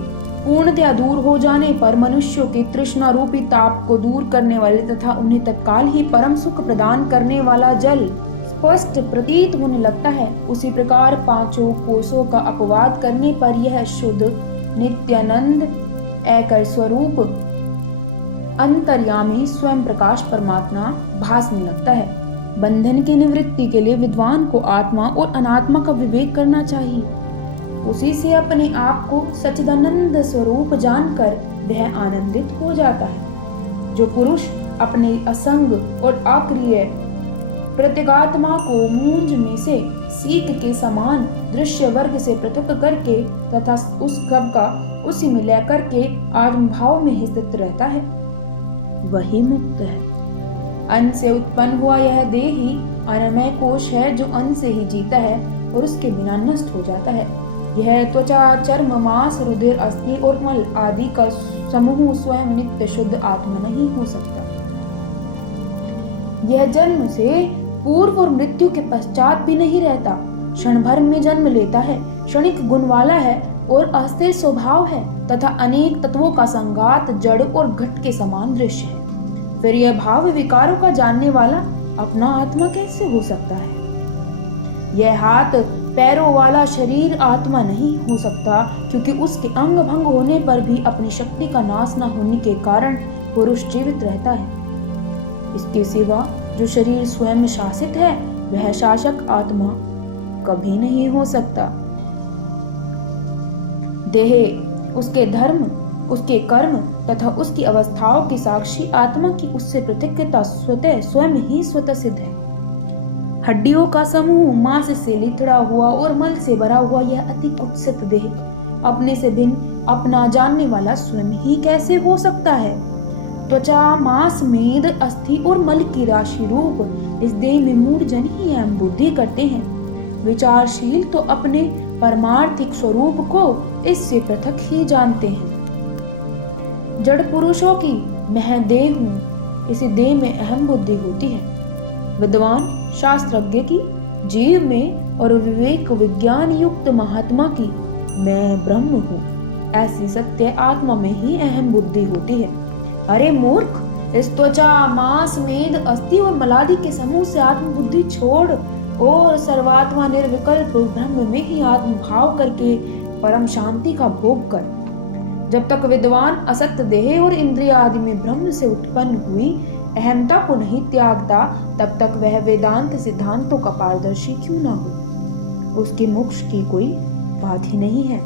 पूर्णतया दूर हो जाने पर मनुष्यों की तृष्णा रूपी ताप को दूर करने वाले तथा उन्हें तत्काल ही परम सुख प्रदान करने वाला जल स्पष्ट प्रतीत होने लगता है, उसी प्रकार 5 कोशों का अपवाद करने पर यह शुद्ध नित्यानंद एकर स्वरूप अंतर्यामी स्वयं प्रकाश परमात्मा भासने लगता है। बंधन की निवृत्ति के लिए विद्वान को आत्मा और अनात्मा का विवेक करना चाहिए। उसी से अपने आप को सच्चिदानंद स्वरूप जानकर वह आनंदित हो जाता है। जो पुरुष अपने असंग और अक्रिय प्रत्यगात्मा को मूंज में से सीख के समान दृश्य वर्ग से पृथक करके तथा उस सब का उसी में लेकर के आत्मभाव में ही स्थित रहता है, वही मुक्त है। अन्न से उत्पन्न हुआ यह देह ही अन्नमय कोश है, जो अन्न से ही जीता है और उसके बिना नष्ट हो जाता है। यह त्वचा चर्म मांस रुधिर अस्थि और मल आदि का समूह स्वयं नित्य शुद्ध आत्मा नहीं हो सकता। यह जन्म से पूर्व और मृत्यु के पश्चात भी नहीं रहता, क्षण भर में जन्म लेता है, क्षणिक गुण वाला है और अस्थिर स्वभाव है तथा अनेक तत्वों का संगात जड़ और घट के समान दृश्य है। फिर यह भाव विकारों का जानने वाला अपना आत्मा कैसे हो सकता है? यह हाथ पैरों वाला शरीर आत्मा नहीं हो सकता, क्योंकि उसके अंग भंग होने पर भी अपनी शक्ति का नाश न होने के कारण पुरुष जीवित रहता है। इसके सिवा जो शरीर स्वयं शासित है, वह शासक आत्मा कभी नहीं हो सकता। देह, उसके धर्म, उसके कर्म तथा उसकी अवस्थाओं की साक्षी आत्मा की उससे पृथक्ता स्वतः स्वयं ही स्वतः सिद्ध है। हड्डियों का समूह, मांस से लिथड़ा हुआ और मल से भरा हुआ यह अति कुत्सित देह अपने से भिन्न, अपना जानने वाला स्वयं ही कैसे हो सकता है? त्वचा, मांस, मेद, अस्थि और मल की राशि रूप इस देह में मूढ़जन ही अहम बुद्धि करते हैं। विचारशील तो अपने परमार्थिक स्वरूप को इससे पृथक ही जानते हैं। जड़ पुरुषों की मैं देह हूँ, इसी देह में अहम बुद्धि होती है। विद्वान शास्त्रज्ञ की जीव में और विवेक विज्ञान युक्त महात्मा की मैं ब्रह्म हूँ, ऐसी सत्य आत्मा में ही अहम बुद्धि होती है। अरे मूर्ख, इस त्वचा, मांस, मेद, अस्थि और मलादि के समूह से आत्मबुद्धि छोड़ और सर्वात्मा निर्विकल्प ब्रह्म में ही आत्मभाव करके परम शांति का भोग कर। जब तक विद्वान असत देह और इंद्रिय आदि में ब्रह्म से उत्पन्न हुई अहमता को नहीं त्यागता, तब तक वह वेदांत सिद्धांतों का पारदर्शी क्यों ना हो। उसके मोक्ष की कोई बात ही नहीं है।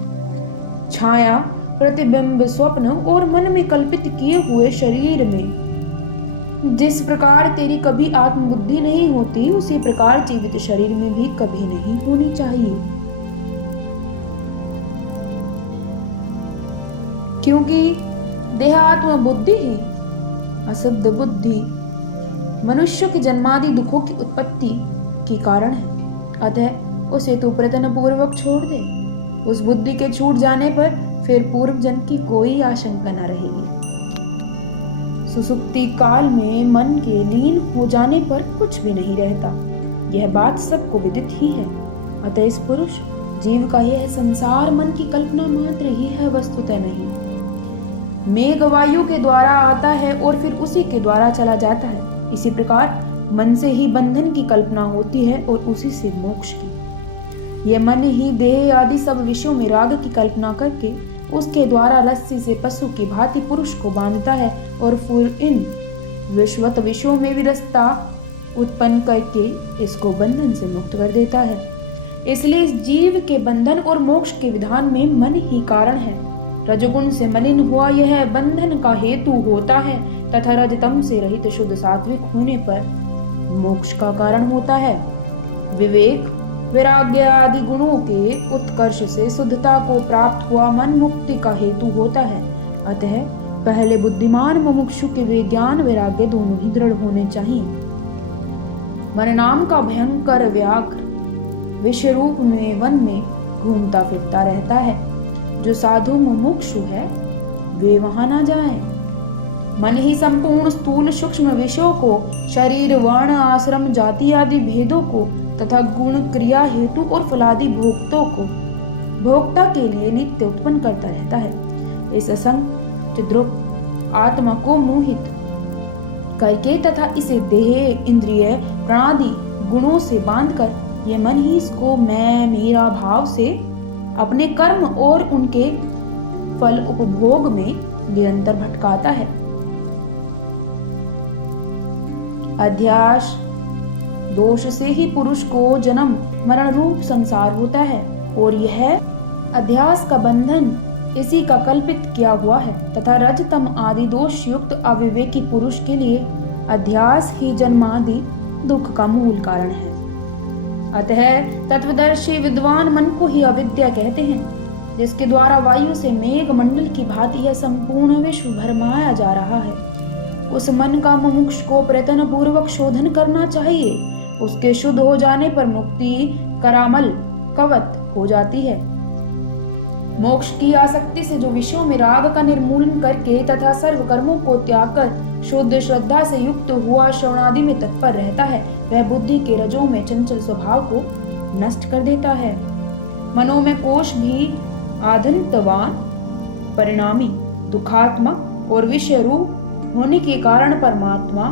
छाया, प्रतिबिंब, स्वप्न और मन में कल्पित किए हुए शरीर में जिस प्रकार तेरी कभी आत्मबुद्धि नहीं होती, उसी प्रकार जीवित शरीर में भी कभी नहीं होनी चाहिए। क्योंकि देहात्म बुद्धि ही अशुद्ध बुद्धि मनुष्य के जन्मादि दुखों की उत्पत्ति की कारण है। अतः उसे तू प्रयत्न पूर्वक छोड़ दे। उस बुद्धि के छूट जाने पर फिर पूर्व जन्म की कोई आशंका न रहेगी। सुसुप्ति काल में मन के लीन हो जाने पर कुछ भी नहीं रहता, यह बात सबको विदित ही है। अतः इस पुरुष जीव का यह संसार मन की कल्पना मात्र ही है, वस्तुतः नहीं। मेघ वायु के द्वारा आता है और फिर उसी के द्वारा चला जाता है। इसी प्रकार मन से ही बंधन की कल्पना होती है और उसी से मोक्ष की। यह मन ही देह आदि सब विषयों में राग की कल्पना करके उसके द्वारा रस्सी से पशु की भांति पुरुष को बांधता है और फिर इन विश्वत विषयों में विरसता उत्पन्न करके इसको बंधन से मुक्त कर देता है। इसलिए इस जीव के बंधन और मोक्ष के विधान में मन ही कारण है। रजगुण से मलिन हुआ यह बंधन का हेतु होता है तथा रजतम से रहित शुद्ध सात्विक होने पर मोक्ष का कारण होता है। विवेक, वैराग्य आदि गुणों के उत्कर्ष से शुद्धता को प्राप्त हुआ मन मुक्ति का हेतु होता है। अतः पहले बुद्धिमान मुमुक्षु के वे ज्ञान वैराग्य दोनों ही दृढ़ होने चाहिए। मन नाम का भयंकर व्याघ्र विषय रूप में वन में घूमता फिरता रहता है। जो साधु मुमुक्षु है वे वहां ना जाएं। मन ही संपूर्ण स्थूल सूक्ष्म विषयों को, शरीर, वर्ण, आश्रम, जाति आदि भेदों को तथा गुण, क्रिया, हेतु और फलादि भोक्तों को भोक्ता के लिए नित्य उत्पन्न करता रहता है। इस असंग चिद्रूप आत्मा को मोहित करके तथा इसे देह, इंद्रिय, प्राणादि गुणों से बांधकर यह मन ही इसको मैं मेरा भाव से अपने कर्म और उनके फल उपभोग में निरंतर भटकाता है। अध्यास दोष से ही पुरुष को जन्म मरण रूप संसार होता है और यह अध्यास का बंधन इसी का कल्पित किया हुआ है तथा रजतम आदि दोष युक्त अविवेकी पुरुष के लिए अध्यास ही जन्मादि दुख का मूल कारण है। अतः तत्वदर्शी विद्वान मन को ही अविद्या कहते हैं, जिसके द्वारा वायु से मेघ मंडल की भांति यह संपूर्ण विश्व भरमाया जा रहा है। उस मन का मुमुक्ष को प्रयत्न पूर्वक शोधन करना चाहिए। उसके शुद्ध हो जाने पर मुक्ति करामल कवत हो जाती है। मोक्ष की आसक्ति से जो विषयों में राग का निर्मूलन करके तथा सर्व कर्मों को त्याग कर शुद्ध श्रद्धा से युक्त हुआ श्रवणादि में तत्पर रहता है, वह बुद्धि के रजों में चंचल स्वभाव को नष्ट कर देता है। मनो में कोश भी आधंतवान, परिणामी, दुखात्मक और विषय रूप होने के कारण परमात्मा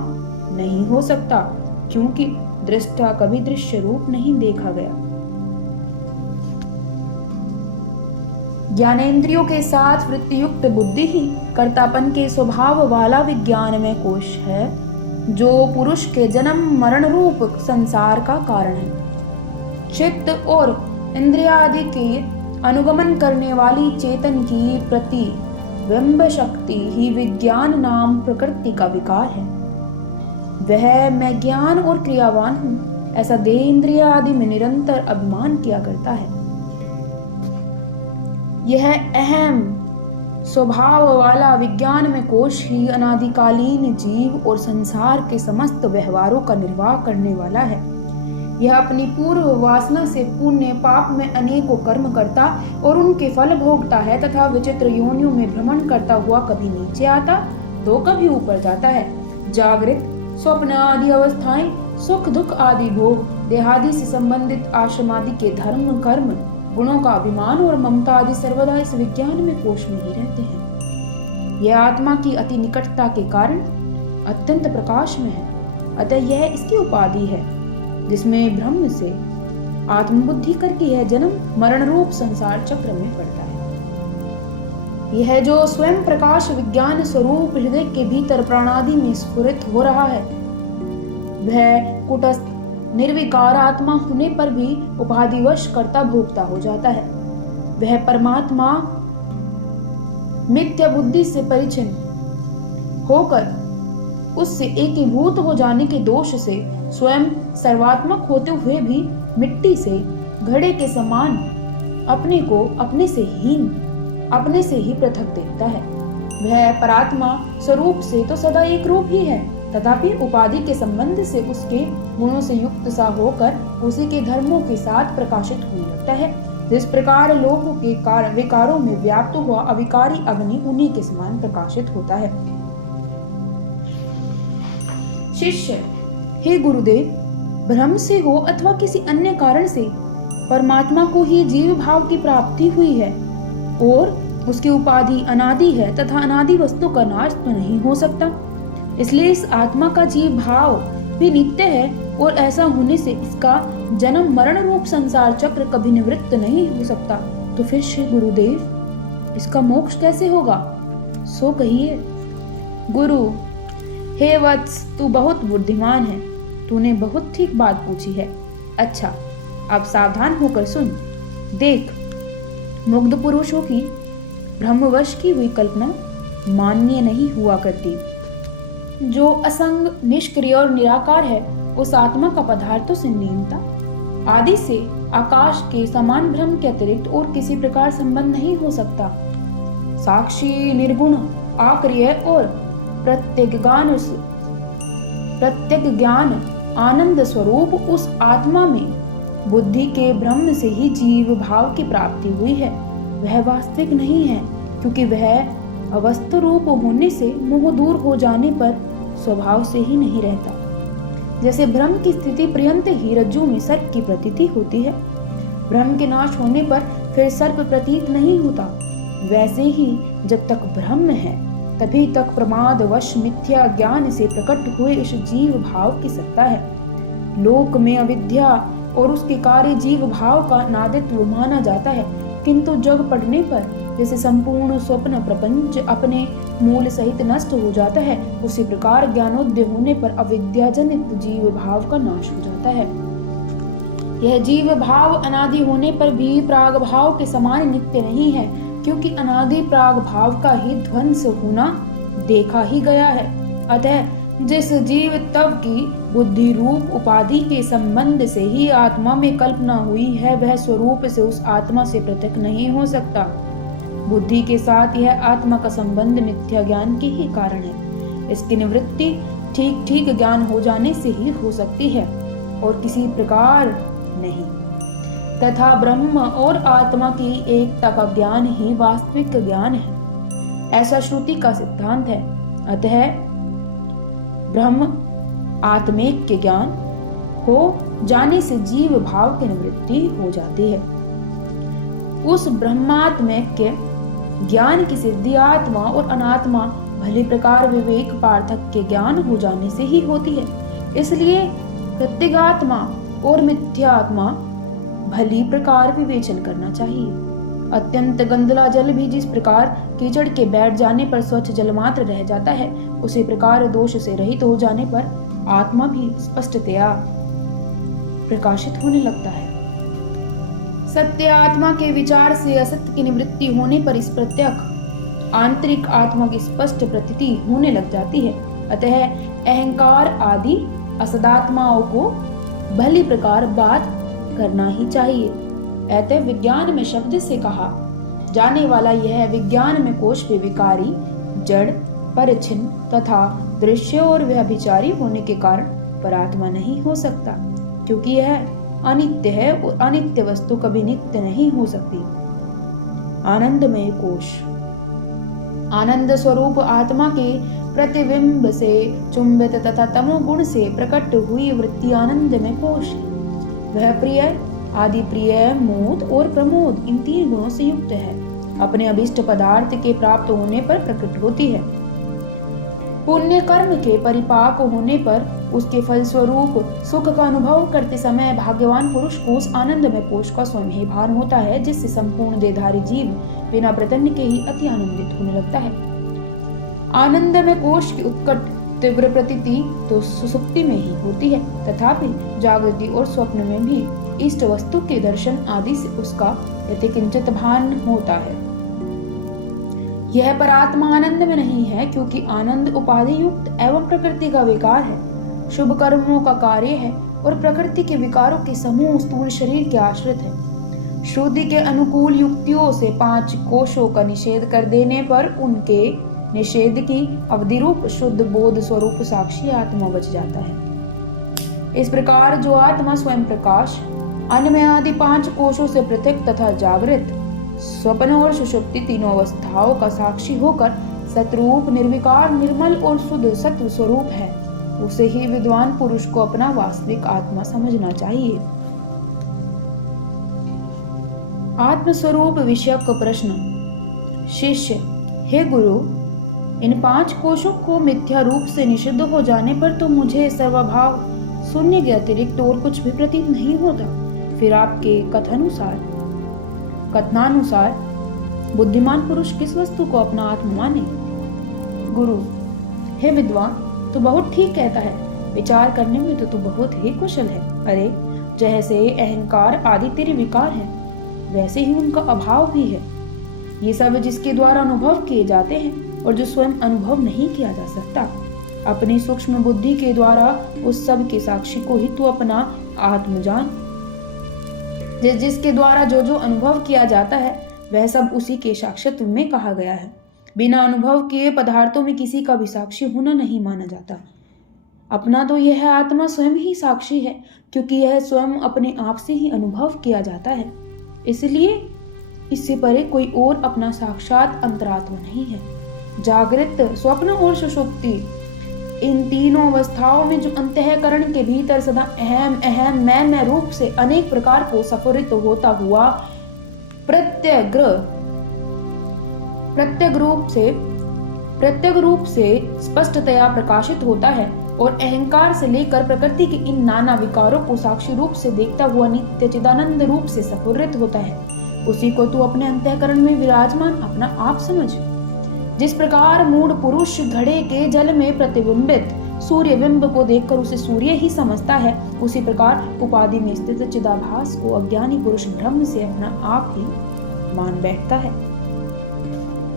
नहीं हो सकता, क्योंकि दृष्टा कभी दृश्य रूप नहीं देखा गया। ज्ञानेंद्रियों के साथ वृत्ति युक्त बुद्धि ही कर्तापन के स्वभाव वाला विज्ञानमय कोश है, जो पुरुष के जन्म मरण रूप संसार का कारण है। चित्त और इंद्रियादि के अनुगमन करने वाली चेतन की प्रतिबिंब शक्ति ही विज्ञान नाम प्रकृति का विकार है। वह मैं ज्ञान और क्रियावान हूँ ऐसा देह इंद्रिय आदि में निरंतर अभिमान किया करता है। यह अहम स्वभाव वाला विज्ञान में कोश ही अनादिकालीन जीव और संसार के समस्त व्यवहारों का निर्वाह करने वाला है। यह अपनी पूर्व वासना से पुण्य पाप में अनेकों कर्म करता और उनके फल भोगता है तथा विचित्र योनियों में भ्रमण करता हुआ कभी नीचे आता तो कभी ऊपर जाता है। जागृत स्वप्न आदि अवस्थाएं, सुख दुख आदि भोग, देहादि से संबंधित आश्रम आदि के धर्म कर्म, गुणों का अभिमान और ममता आदि सर्वदा इस विज्ञान में कोश में ही रहते हैं। यह आत्मा की अति निकटता के कारण अत्यंत प्रकाश में है, अतः यह इसकी उपाधि है जिसमें ब्रह्म से आत्मबुद्धि करके यह जन्म मरण रूप संसार चक्र में पड़ता है। यह जो स्वयं प्रकाश विज्ञान स्वरूप हृदय के भीतर प्राणादि में स्फुरित हो रहा है, वह कुटस्थ निर्विकार आत्मा होने पर भी उपाधिवश कर्ता भोक्ता हो जाता है। वह परमात्मा मिथ्या बुद्धि से परिचिन्न होकर उससे एकीभूत हो जाने के दोष से स्वयं सर्वात्मक होते हुए भी मिट्टी से घड़े के समान अपने को अपने से ही पृथक देखता है। वह परात्मा स्वरूप से तो सदा एक रूप ही है, तथापि उपाधि के संबंध से उसके गुणों से युक्त सा होकर उसी के धर्मों के साथ प्रकाशित होने लगता है। जिस प्रकार लोगों के विकारों में व्याप्त हुआ अविकारी अग्नि उन्हीं के समान प्रकाशित होता है। शिष्य, हे गुरुदेव, भ्रम से हो अथवा किसी अन्य कारण से परमात्मा को ही जीव भाव की प्राप्ति हुई है और उसकी उपाधि अनादि है तथा अनादि वस्तु का नाश तो नहीं हो सकता। इसलिए इस आत्मा का जीव भाव भी नित्य है और ऐसा होने से इसका जन्म मरण रूप संसार चक्र कभी निवृत्त नहीं हो सकता। तो फिर श्री गुरुदेव, इसका मोक्ष कैसे होगा, सो कहिए। गुरु, हे वत्स, तू बहुत बुद्धिमान है, तूने बहुत ठीक बात पूछी है। अच्छा, अब सावधान होकर सुन। देख, मुग्ध पुरुषों की ब्रह्मवश की हुई कल्पना मान्य नहीं हुआ करती। जो असंग, निष्क्रिय और निराकार है, उस आत्मा का पदार्थों से लीनता आदि से आकाश के समान ब्रह्म के अतिरिक्त और किसी प्रकार संबंध नहीं हो सकता। साक्षी, निर्गुण, अक्रिय और प्रत्येक ज्ञान आनंद स्वरूप उस आत्मा में बुद्धि के ब्रह्म से ही जीव भाव की प्राप्ति हुई है। वह वास्तविक नहीं है, क्योंकि वह अवस्थ रूप होने से मोह दूर हो जाने पर स्वभाव से ही नहीं रहता। जैसे ब्रह्म की स्थिति पर्यंत ही रज्जु में सर्प की प्रतीति होती है, ब्रह्म के नाश होने पर फिर सर्प प्रतीत नहीं होता, वैसे ही जब तक ब्रह्म है तभी तक प्रमाद वश मिथ्या ज्ञान से प्रकट हुए इस जीव भाव की सत्ता है। लोक में अविद्या और उसके कार्य जीव भाव का नादित्व माना जाता है, किंतु जग पड़ने पर जैसे संपूर्ण स्वप्न प्रपंच अपने मूल सहित नष्ट हो जाता है, उसी प्रकार ज्ञानोदय होने पर अविद्याजनित जीव भाव का नाश हो जाता है। यह जीव भाव अनादि होने पर भी प्राग भाव के समान नित्य नहीं है, क्योंकि अनादि प्राग भाव का ही ध्वंस होना देखा ही गया है। अतः जिस जीव तव की बुद्धि रूप उपाधि के संबंध से ही आत्मा में कल्पना हुई है, वह स्वरूप से उस आत्मा से पृथक नहीं हो सकता। बुद्धि के साथ यह आत्मा का संबंध मिथ्या ज्ञान के ही कारण है। इसकी निवृत्ति ठीक ठीक ज्ञान हो जाने से ही हो सकती है और किसी प्रकार नहीं। तथा ब्रह्म और आत्मा की एकता का ज्ञान ही वास्तविक ज्ञान है, ऐसा श्रुति का सिद्धांत है। अतः ब्रह्म आत्मेक के ज्ञान हो जाने से जीव भाव की निवृत्ति हो जाती है। उस ब्रह्मात्मेक के ज्ञान की सिद्धि आत्मा और अनात्मा भली प्रकार विवेक पार्थक के ज्ञान हो जाने से ही होती है। इसलिए प्रत्यगात्मा और मिथ्यात्मा भली प्रकार विवेचन करना चाहिए। अत्यंत गंदला जल भी जिस प्रकार कीचड़ के बैठ जाने पर स्वच्छ जल मात्र रह जाता है, उसी प्रकार दोष से रहित हो जाने पर आत्मा भी स्पष्टतया प्रकाशित होने लगता है। सत्य आत्मा के विचार से असत्य की निवृत्ति होने पर इस प्रत्यक्ष आंतरिक आत्मा की स्पष्ट प्रतीति होने लग जाती है। अतः अहंकार आदि असदात्माओं को भली प्रकार बात करना ही चाहिए। अतः विज्ञान में शब्द से कहा जाने वाला यह विज्ञान में कोश में विकारी, जड़, परिच्छिन्न तथा दृश्य और व्यभिचारी होने के कारण परात्मा नहीं हो सकता, क्योंकि यह अनित्य है और अनित्य वस्तु कभी नित्य नहीं हो सकती। आनंदमय कोश। आनंद स्वरूप आत्मा के प्रतिबिंब से चुंबित तथा तमोगुण से प्रकट हुई वृत्ति आनंदमय कोश है। वह प्रिय, आदि प्रिय, मोद और प्रमोद इन 3 गुणों से युक्त है। अपने अभिष्ट पदार्थ के प्राप्त होने पर प्रकट होती है। पुण्य कर्म के परिपाक होने पर उसके फलस्वरूप सुख का अनुभव करते समय भाग्यवान पुरुष को उस आनंदमय कोश का स्वयं ही भान होता है, जिससे संपूर्ण देहधारी जीव बिना प्रतन्न के ही अति आनंदित होने लगता है। आनंदमय कोश की उत्कट तीव्र प्रतीति तो सुसुप्ति में ही होती है, तथापि जागृति और स्वप्न में भी इष्ट वस्तु के दर्शन आदि से उसका यतिकिंचित भान होता है। यह परात्मा आनंद में नहीं है, क्योंकि आनंद उपाधि युक्त एवं प्रकृति का विकार है, शुभ कर्मों का कार्य है और प्रकृति के विकारों के समूह स्थूल शरीर के आश्रित है। श्रुति के अनुकूल युक्तियों से 5 कोशों का निषेध कर देने पर उनके निषेध की अवधि रूप शुद्ध बोध स्वरूप साक्षी आत्मा बच जाता है। इस प्रकार जो आत्मा स्वयं प्रकाश, अन्नमय आदि 5 कोशों से पृथक तथा जागृत, स्वप्न और सुषुप्ति तीनों अवस्थाओं का साक्षी होकर सतरूप, निर्विकार, निर्मल और शुद्ध सत्व स्वरूप है, उसे ही विद्वान पुरुष को अपना वास्तविक आत्मा समझना चाहिए। आत्मस्वरूप विषयक प्रश्न। शिष्य: हे गुरु, इन 5 कोशों को मिथ्या रूप से निषिद्ध हो जाने पर तो मुझे सर्वभाव शून्य के अतिरिक्त और कुछ भी प्रतीत नहीं होता। फिर आपके कथनानुसार बुद्धिमान पुरुष किस वस्तु को अपना आत्मा माने? गुरु: हे विद्वान, तू बहुत ठीक कहता है। विचार करने में तो तू बहुत ही कुशल है। अरे, जैसे अहंकार आदि तेरे विकार हैं, वैसे ही उनका अभाव भी है। ये सब जिसके द्वारा अनुभव किए जाते हैं और जो स्वयं अनुभव नहीं किया जा सकता। अपनी सूक्ष्म बुद्धि के द्वारा उस सब के साक्षी को ही तू अपना आत्म जान। जिसके द्वारा जो जो अनुभव किया जाता है वह सब उसी के साक्षित्व में कहा गया है। बिना अनुभव किए पदार्थों में किसी का भी साक्षी होना नहीं माना जाता। अपना तो यह आत्मा स्वयं ही साक्षी है, क्योंकि यह स्वयं अपने आप से ही अनुभव किया जाता है। इसलिए इससे परे कोई और अपना साक्षात अंतरात्मा नहीं है। जागृत, स्वप्न और सुषुप्ति इन तीनों अवस्थाओं में जो अंतःकरण के भीतर सदा अहम अहम मैं रूप से अनेक प्रकार को स्फुरित होता हुआ प्रत्यग रूप से स्पष्टतया प्रकाशित होता है और अहंकार से लेकर प्रकृति के इन नाना विकारों को साक्षी रूप से देखता हुआ नित्य चिदानंद रूप से स्फुरित होता है, उसी को तू अपने अंतःकरण में विराजमान अपना आप समझ। जिस प्रकार मूढ़ पुरुष घड़े के जल में प्रतिबिंबित सूर्य बिंब को देखकर उसे सूर्य ही समझता है, उसी प्रकार उपाधि में स्थित चिदाभास को अज्ञानी पुरुष ब्रह्म से अपना आप ही मान बैठता है।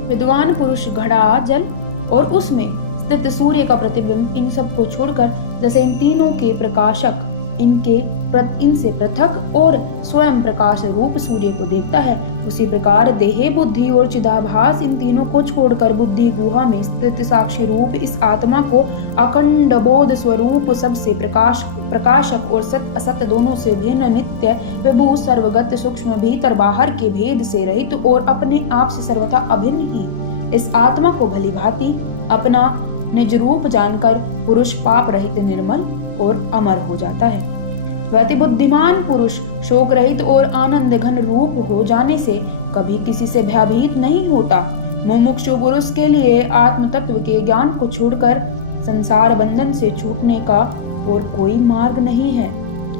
विद्वान पुरुष घड़ा, जल और उसमें स्थित सूर्य का प्रतिबिंब इन सब को छोड़कर जैसे इन तीनों के प्रकाशक इनसे पृथक और स्वयं प्रकाश रूप सूर्य को देखता है, उसी प्रकार देह, बुद्धि और चिदाभास इन तीनों को छोड़कर बुद्धि गुहा में स्थित साक्षी रूप इस आत्मा को अखंड बोध स्वरूप सबसे प्रकाशक और सत असत दोनों से भिन्न, नित्य, विभू, सर्वगत, सूक्ष्म, भीतर बाहर के भेद से रहित और अपने आप से सर्वथा अभिन्न ही इस आत्मा को भली भांति अपना निज रूप जानकर पुरुष पाप रहित, निर्मल और अमर हो जाता है। वह बुद्धिमान पुरुष शोक रहित और आनंद घन रूप हो जाने से कभी किसी से भयभीत नहीं होता। मुमुक्षु पुरुष के लिए आत्म तत्व के ज्ञान को छोड़कर संसार बंधन से छूटने का और कोई मार्ग नहीं है।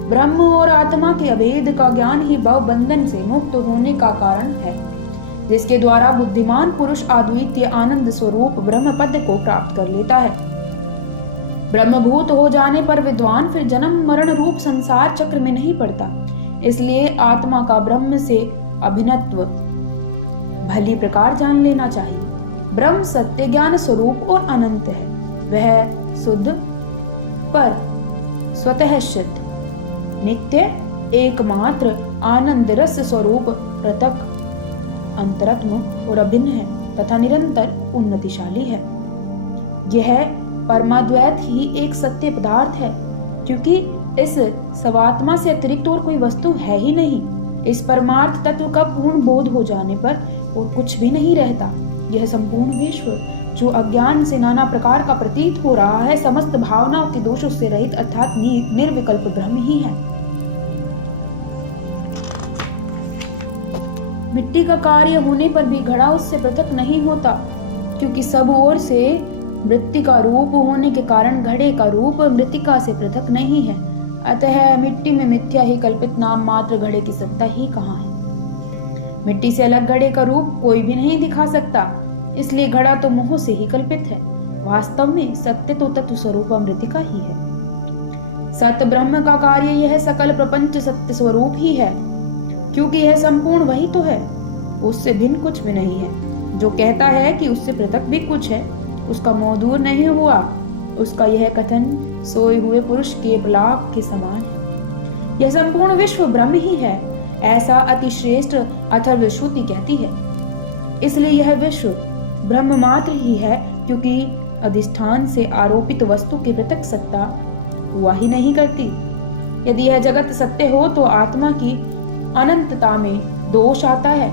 ब्रह्म और आत्मा के अभेद का ज्ञान ही भव बंधन से मुक्त होने का कारण है, जिसके द्वारा बुद्धिमान पुरुष अद्वितीय आनंद स्वरूप ब्रह्म पद को प्राप्त कर लेता है। ब्रह्मभूत हो जाने पर विद्वान फिर जन्म मरण रूप संसार चक्र में नहीं पड़ता। इसलिए आत्मा का ब्रह्म से अभिन्नत्व भली प्रकार जान लेना चाहिए। ब्रह्म सत्य ज्ञान स्वरूप और अनंत है। वह शुद्ध, पर, स्वतः सिद्ध, नित्य, एकमात्र, आनंद रस स्वरूप, पृथक, अंतरात्म और अभिन्न है तथा निरंतर उन्नतिशाली है। यह परमाद्वैत ही एक सत्य पदार्थ है, क्योंकि इस सवात्मा से अतिरिक्त और कोई वस्तु है ही नहीं। इस परमार्थ तत्व का पूर्ण बोध हो जाने पर और कुछ भी नहीं रहता। यह संपूर्ण विश्व जो अज्ञान से नाना प्रकार का प्रतीत हो रहा है, समस्त भावनाओं के दोषों से रहित अर्थात निर्विकल्प ब्रह्म ही है। मिट्टी का कार्य होने पर भी घड़ा उससे पृथक नहीं होता, क्योंकि सब ओर से मृत्तिका रूप होने के कारण घड़े का रूप मृत्तिका से पृथक नहीं है। अतः मिट्टी में मिथ्या ही कल्पित नाम मात्र घड़े की सत्ता ही कहाँ है। मिट्टी से अलग घड़े का रूप कोई भी नहीं दिखा सकता, इसलिए घड़ा तो मोह से ही कल्पित है। वास्तव में सत्य तो तत्व स्वरूप मृत्तिका ही है। सत्य ब्रह्म का कार्य यह सकल प्रपंच सत्य स्वरूप ही है, क्योंकि यह संपूर्ण वही तो है, उससे भिन्न कुछ भी नहीं है। जो कहता है कि उससे पृथक भी कुछ है, उसका मोह दूर नहीं हुआ। उसका यह कथन सोए हुए पुरुष के बलाक के समान है। यह संपूर्ण विश्व ब्रह्म ही है, ऐसा अतिश्रेष्ठ अथर्वश्रुति कहती है। इसलिए यह विश्व ब्रह्म मात्र ही है, क्योंकि अधिष्ठान से आरोपित वस्तु की पृथक सत्ता हुआ ही नहीं करती। यदि यह जगत सत्य हो तो आत्मा की अनंतता में दोष आता है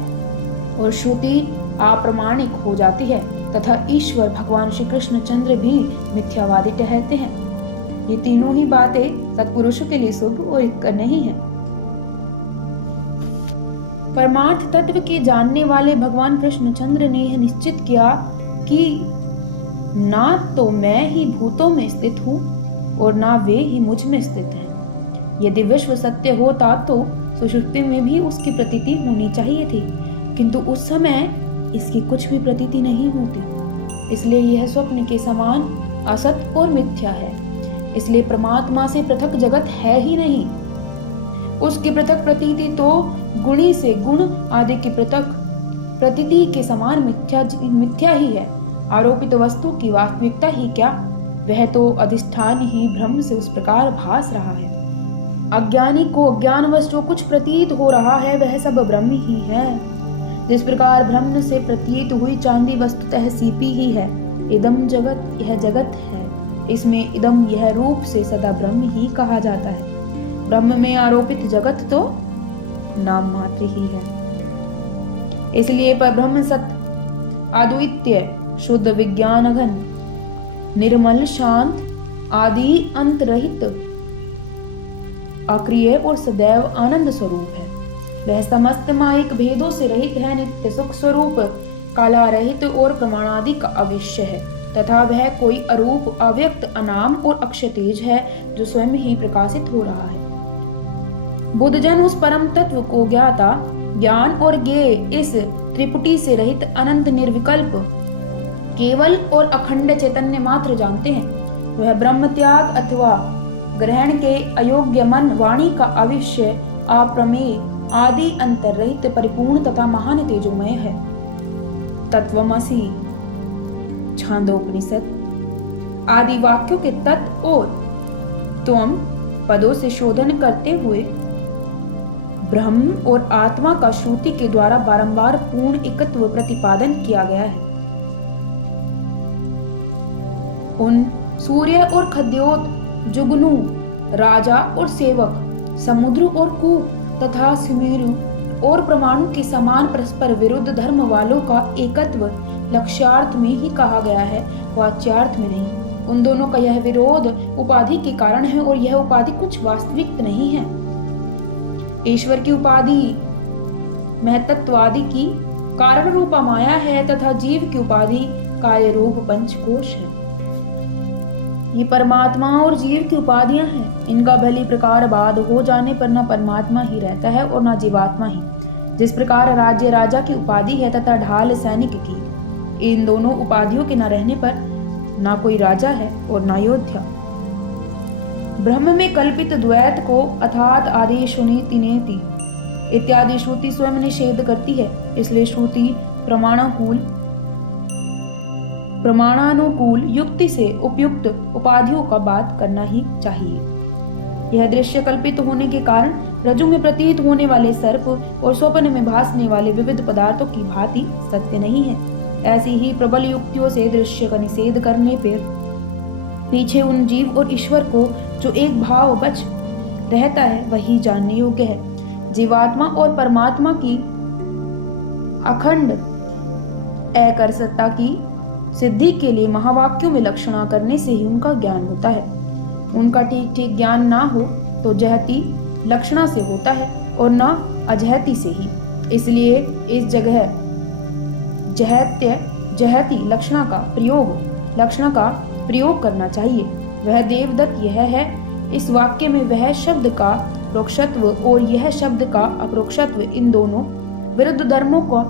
और श्रुति अप्रामाणिक हो जाती है तथा ईश्वर भगवान श्री कृष्ण चंद्र भी मिथ्यावादी ठहरते हैं। ये तीनों ही बातें सत्पुरुषों के लिए शुभ और हितकर नहीं है। परमार्थ तत्व के जानने वाले भगवान कृष्णचंद्र ने यह निश्चित किया कि ना तो मैं ही भूतों में स्थित हूँ और ना वे ही मुझ में स्थित हैं। यदि विश्व सत्य होता तो सुषुप्ति में भी उसकी प्रतीति होनी चाहिए थी, किंतु उस समय इसकी कुछ भी प्रतीति नहीं होती। इसलिए यह स्वप्न के समान असत और मिथ्या है। इसलिए परमात्मा से पृथक जगत है ही नहीं। उसकी पृथक प्रतीति तो गुणी से गुण आदि की पृथक प्रतीति के समान मिथ्या ही है। आरोपित वस्तु की वास्तविकता ही क्या, वह तो अधिष्ठान ही ब्रह्म से उस प्रकार भास रहा है। अज्ञानी को अज्ञानवश जो कुछ प्रतीत हो रहा है वह सब ब्रह्म ही है। जिस प्रकार ब्रह्म से प्रतीत हुई चांदी वस्तुतः सीपी ही है। इदम जगत, यह जगत है, इसमें इदम यह रूप से सदा ब्रह्म ही कहा जाता है। ब्रह्म में आरोपित जगत तो नाम मात्र ही है। इसलिए पर ब्रह्म सत्य, अद्वितीय, शुद्ध, विज्ञान घन, निर्मल, शांत, आदि अंत रहित, अक्रिय और सदैव आनंद स्वरूप है। वह समस्त मायिक भेदों से रहित है, नित्य सुख स्वरूप, काला रहित और प्रमाणादि का अविश्य है तथा वह कोई अरूप, अव्यक्त, अनाम और अक्षय तेज है जो स्वयं ही प्रकाशित हो रहा है। बुद्धजन उस परम तत्व को ज्ञाता, ज्ञान और ज्ञेय इस त्रिपुटी से रहित अनंत निर्विकल्प केवल और अखंड चैतन्य मात्र जानते हैं। वह ब्रह्म त्याग अथवा ग्रहण के अयोग्य मन, वाणी का अविश्य, अप्रमेय, आदि अंतर रहित, परिपूर्ण तथा महान तेजोमय है। तत्वमसि, छांदोपनिषद आदि वाक्यों के तत् और त्वम पदों से शोधन करते हुए ब्रह्म और आत्मा का श्रुति के द्वारा बारंबार पूर्ण एकत्व प्रतिपादन किया गया है। उन सूर्य और खद्योत, जुगनू, राजा और सेवक, समुद्र और कूप तथा सुमेरु और परमाणु के समान परस्पर विरुद्ध धर्म वालों का एकत्व लक्ष्यार्थ में ही कहा गया है, वाच्यार्थ में नहीं। उन दोनों का यह विरोध उपाधि के कारण है और यह उपाधि कुछ वास्तविक नहीं है। ईश्वर की उपाधि महतत्वादि की कारण रूपा माया है तथा जीव की उपाधि कार्य रूप पंचकोश है। ये परमात्मा और जीव की उपाधियां हैं। इनका भली प्रकार बाद हो जाने पर न परमात्मा ही रहता है और न जीवात्मा ही। जिस प्रकार राज्य राजा की उपाधि है तथा ढाल सैनिक की, इन दोनों उपाधियों के न रहने पर न कोई राजा है और न योद्धा। ब्रह्म में कल्पित द्वैत को अर्थात आदेशोनेति नेति इत्यादि श्रुति स्वयं निषेध करती है। इसलिए श्रुति प्रमाणानुकूल युक्ति से उपयुक्त उपाधियों का बात करना ही चाहिए। यह दृश्य कल्पित होने के कारण रज्जु में प्रतीत होने वाले सर्प और स्वप्न में भासने वाले विविध पदार्थों की भांति सत्य नहीं है। ऐसी ही प्रबल युक्तियों से दृश्य का निषेध करने पर पीछे उन जीव और ईश्वर को जो एक भाव बच रहता है वही जानने योग्य है। जीवात्मा और परमात्मा की अखंड एकरसत्ता की सिद्धि के लिए महावाक्यों में लक्षणा करने से ही उनका ज्ञान होता है। उनका ठीक ठीक ज्ञान ना हो तो जहती लक्षणा से होता है और ना अजहती से ही। इसलिए इस जगह जहती लक्षणा का प्रयोग करना चाहिए। वह देवदत्त यह है। इस वाक्य में वह शब्द का प्रोक्षत्व और यह शब्द का अप्रोक्षत्व इन दोनों विरुद्ध धर्मों को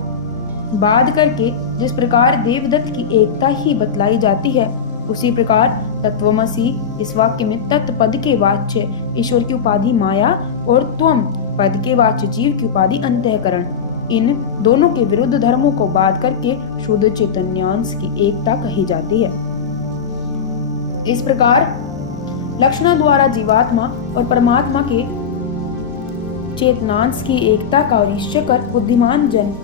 बाध करके जिस प्रकार देवदत्त की एकता ही बतलाई जाती है, उसी प्रकार तत्वमसि इस वाक्य में तत्पद के वाच्य ईश्वर की उपाधि माया और त्वम पद के वाच्य जीव की उपाधि अंतःकरण, इन दोनों के विरुद्ध धर्मों को बाध करके शुद्ध चैतन्यांश की एकता कही जाती है। इस प्रकार लक्षणा द्वारा जीवात्मा और परमात्मा के चेतनांश की एकता का निश्चय कर बुद्धिमान जन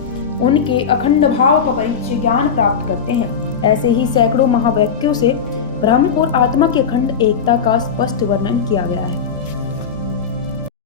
उनके अखंड भाव का परिचय ज्ञान प्राप्त करते हैं। ऐसे ही सैकड़ों महावाक्यों से ब्रह्म और आत्मा के अखंड एकता का स्पष्ट वर्णन किया गया है।